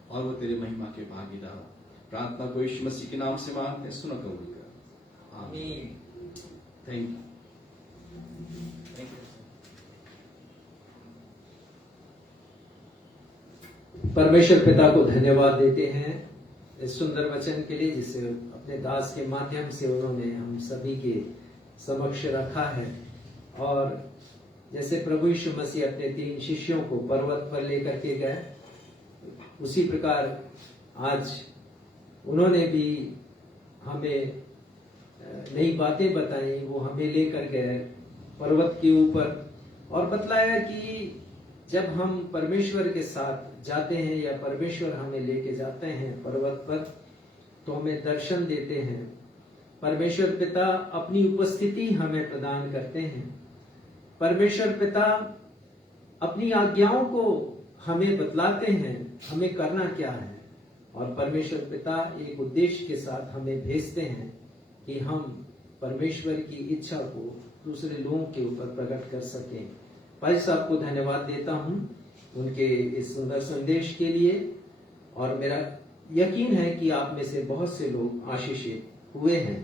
और वो तेरे महिमा के भागीदार हो। प्रार्थना को यीशु मसीह के नाम से मांगते हैं, सुनो कबूल कर। आमीन। Thank you. परमेश्वर पिता को धन्यवाद देते हैं इस सुंदर वचन के लिए, जिसे अपने दास के माध्यम से उन्होंने हम सभी के समक्ष रखा है। और जैसे प्रभु यीशु मसीह अपने 3 शिष्यों को पर्वत पर लेकर के गए, उसी प्रकार आज उन्होंने भी हमें नई बातें बताई। वो हमें लेकर गए पर्वत के ऊपर और बतलाया कि जब हम परमेश्वर के साथ जाते हैं या परमेश्वर हमें लेके जाते हैं पर्वत पर, तो हमें दर्शन देते हैं। परमेश्वर पिता अपनी उपस्थिति हमें प्रदान करते हैं। परमेश्वर पिता अपनी आज्ञाओं को हमें बतलाते हैं, हमें करना क्या है। और परमेश्वर पिता एक उद्देश्य के साथ हमें भेजते हैं कि हम परमेश्वर की इच्छा को दूसरे लोगों के ऊपर प्रकट कर सकें। भाई साहब को धन्यवाद देता हूं उनके इस सुंदर संदेश के लिए, और मेरा यकीन है कि आप में से बहुत से लोग आशीषित हुए हैं।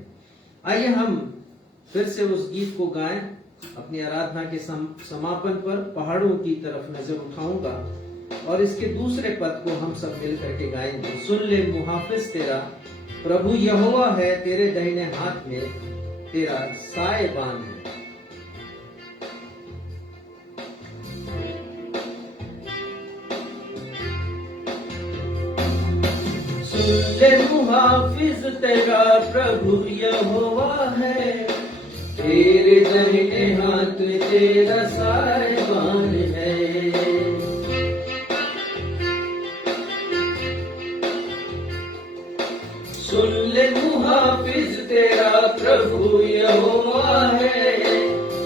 आइए हम फिर से उस गीत को गाएं। अपनी आराधना के समापन पर पहाड़ों की तरफ नजर उठाऊंगा और इसके दूसरे पद को हम सब मिल करके गाएंगे। सुन ले मुहाफिज तेरा, प्रभु यहोवा है, तेरे दाहिने हाथ में तेरा साएबान है। सुन ले मुहाफिज तेरा, प्रभु यहोवा है, तेरे दाहिने हाथ में तेरा साएबान है। सुन ले मुहाफिज तेरा, प्रभु यहोवा है,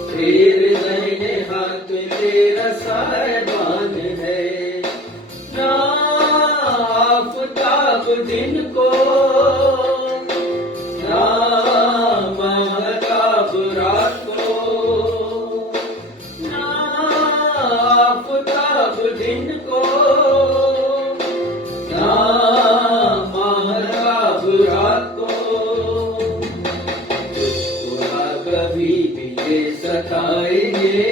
तेरे दाहिने हाथ में तेरा साएबान है। ना आफताब दिन को, ना महताब रात को, ना आफताब दिन को, ना महताब रात को, तुझको ना कभी भी ये सताएंगे,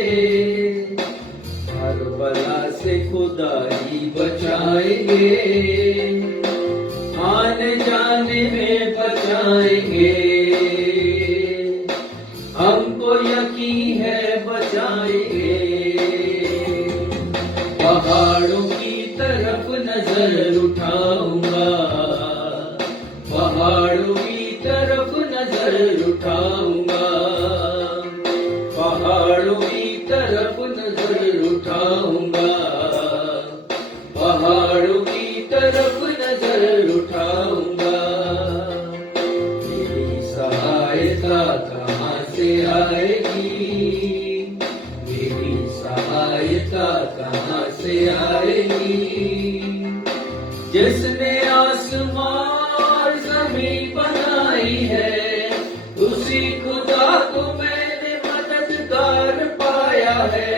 हर बला से खुदा ही बचाएंगे, आने जाने में बचाएंगे, हमको यकीन है बचाएंगे। पहाड़ों की तरफ नजर उठाऊंगा, पहाड़ों की तरफ नजर उठाऊंगा, पहाड़ों की तरफ नजर उठाऊंगा, पहाड़ों की तरफ नजर उठाऊंगा। मेरी सहायता कहाँ से आएगी, मेरी सहायता कहाँ से आएगी, जिसने आसमान और जमीन बनाई है, उसी खुदा को मैंने मददगार पाया है,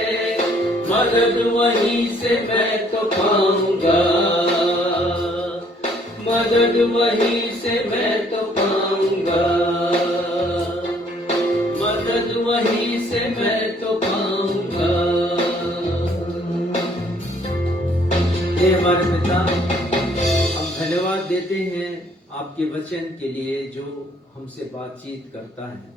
मदद वहीं से मैं तो पाऊंगा, मदद वहीं से मैं तो पाऊंगा, मदद वहीं से मैं तो पाऊंगा। हे हमारे पिता, हम धन्यवाद देते हैं आपके वचन के लिए जो हमसे बातचीत करता है,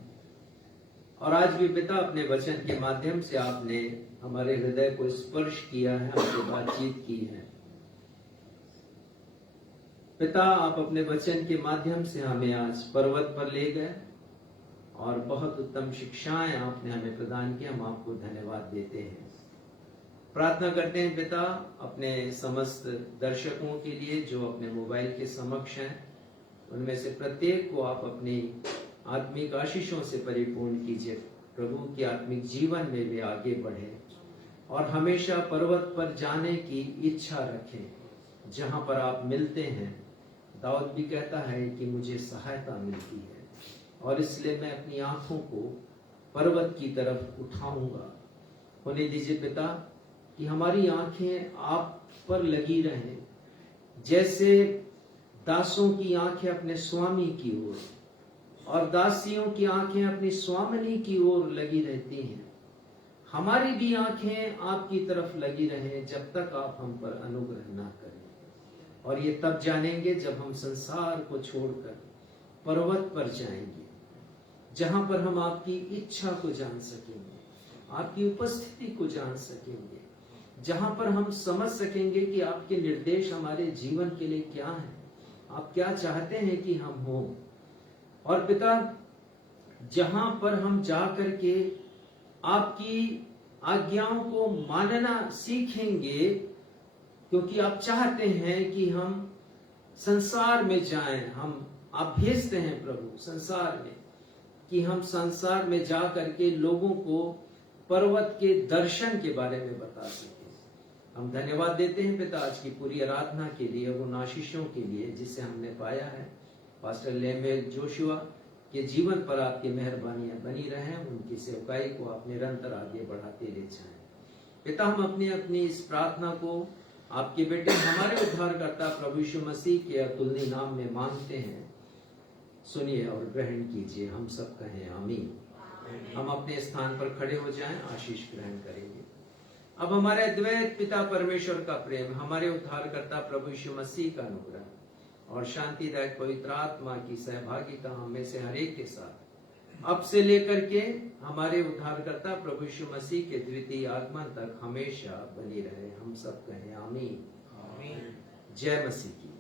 और आज भी पिता अपने वचन के माध्यम से आपने हमारे हृदय को स्पर्श किया है, हमसे बातचीत की है। पिता, आप अपने वचन के माध्यम से हमें आज पर्वत पर ले गए और बहुत उत्तम शिक्षाएं आपने हमें प्रदान की। हम आपको धन्यवाद देते हैं। प्रार्थना करते हैं पिता अपने समस्त दर्शकों के लिए जो अपने मोबाइल के समक्ष हैं, उनमें से प्रत्येक को आप अपनी आत्मिक आशीषों से परिपूर्ण कीजिए। प्रभु के आत्मिक जीवन में वे आगे बढ़े और हमेशा पर्वत पर जाने की इच्छा रखें जहां पर आप मिलते हैं। दाऊद भी कहता है कि मुझे सहायता मिलती है, और इसलिए मैं अपनी आंखों को पर्वत की तरफ उठाऊंगा। होने दीजिए पिता कि हमारी आंखें आप पर लगी रहें, जैसे दासों की आंखें अपने स्वामी की ओर और दासियों की आंखें अपनी स्वामिनी की ओर लगी रहती हैं। हमारी भी आंखें आपकी तरफ लगी रहें जब तक आप हम पर अनुग्रह ना करें, और ये तब जानेंगे जब हम संसार को छोड़कर पर्वत पर जाएंगे, जहां पर हम आपकी इच्छा को जान सकेंगे, आपकी उपस्थिति को जान सकेंगे, जहां पर हम समझ सकेंगे कि आपके निर्देश हमारे जीवन के लिए क्या हैं, आप क्या चाहते हैं कि हम हों। और पिता, जहां पर हम जा करके आपकी आज्ञाओं को मानना सीखेंगे, क्योंकि आप चाहते हैं कि हम संसार में जाएं, आप भेजते हैं प्रभु संसार में, कि हम संसार में जा करके लोगों को पर्वत के दर्शन के बारे में बता सकें, हम धन्यवाद देते हैं पिता आज की पूरी आराधना के लिए, उन आशीषों के लिए जिससे हमने पाया है। पास्टर लेमेल जोशुआ के जीवन पर आपकी मेहरबानियां बनी रहें, उनकी सेवकाई को आप निरंतर आगे बढ़ाते ले जाएं। पिता हम अपनी इस प्रार्थना को आपके बेटे हमारे उद्धारकर्ता प्रभु यीशु मसीह के अतुलनीय नाम में मांगते हैं। सुनिए और ग्रहण कीजिए। हम सब कहें आमीन। हम अपने स्थान पर खड़े हो जाएं, आशीष ग्रहण करेंगे। अब हमारे द्वैत पिता परमेश्वर का प्रेम, हमारे उद्धारकर्ता प्रभु यीशु मसीह का अनुग्रह और शांतिदायक पवित्र आत्मा की सहभागिता हमें से हर एक के साथ अब से लेकर के हमारे उद्धारकर्ता प्रभु यीशु मसीह के द्वितीय आगमन तक हमेशा बनी रहे। हम सब कहें आमीन। जय मसीह की।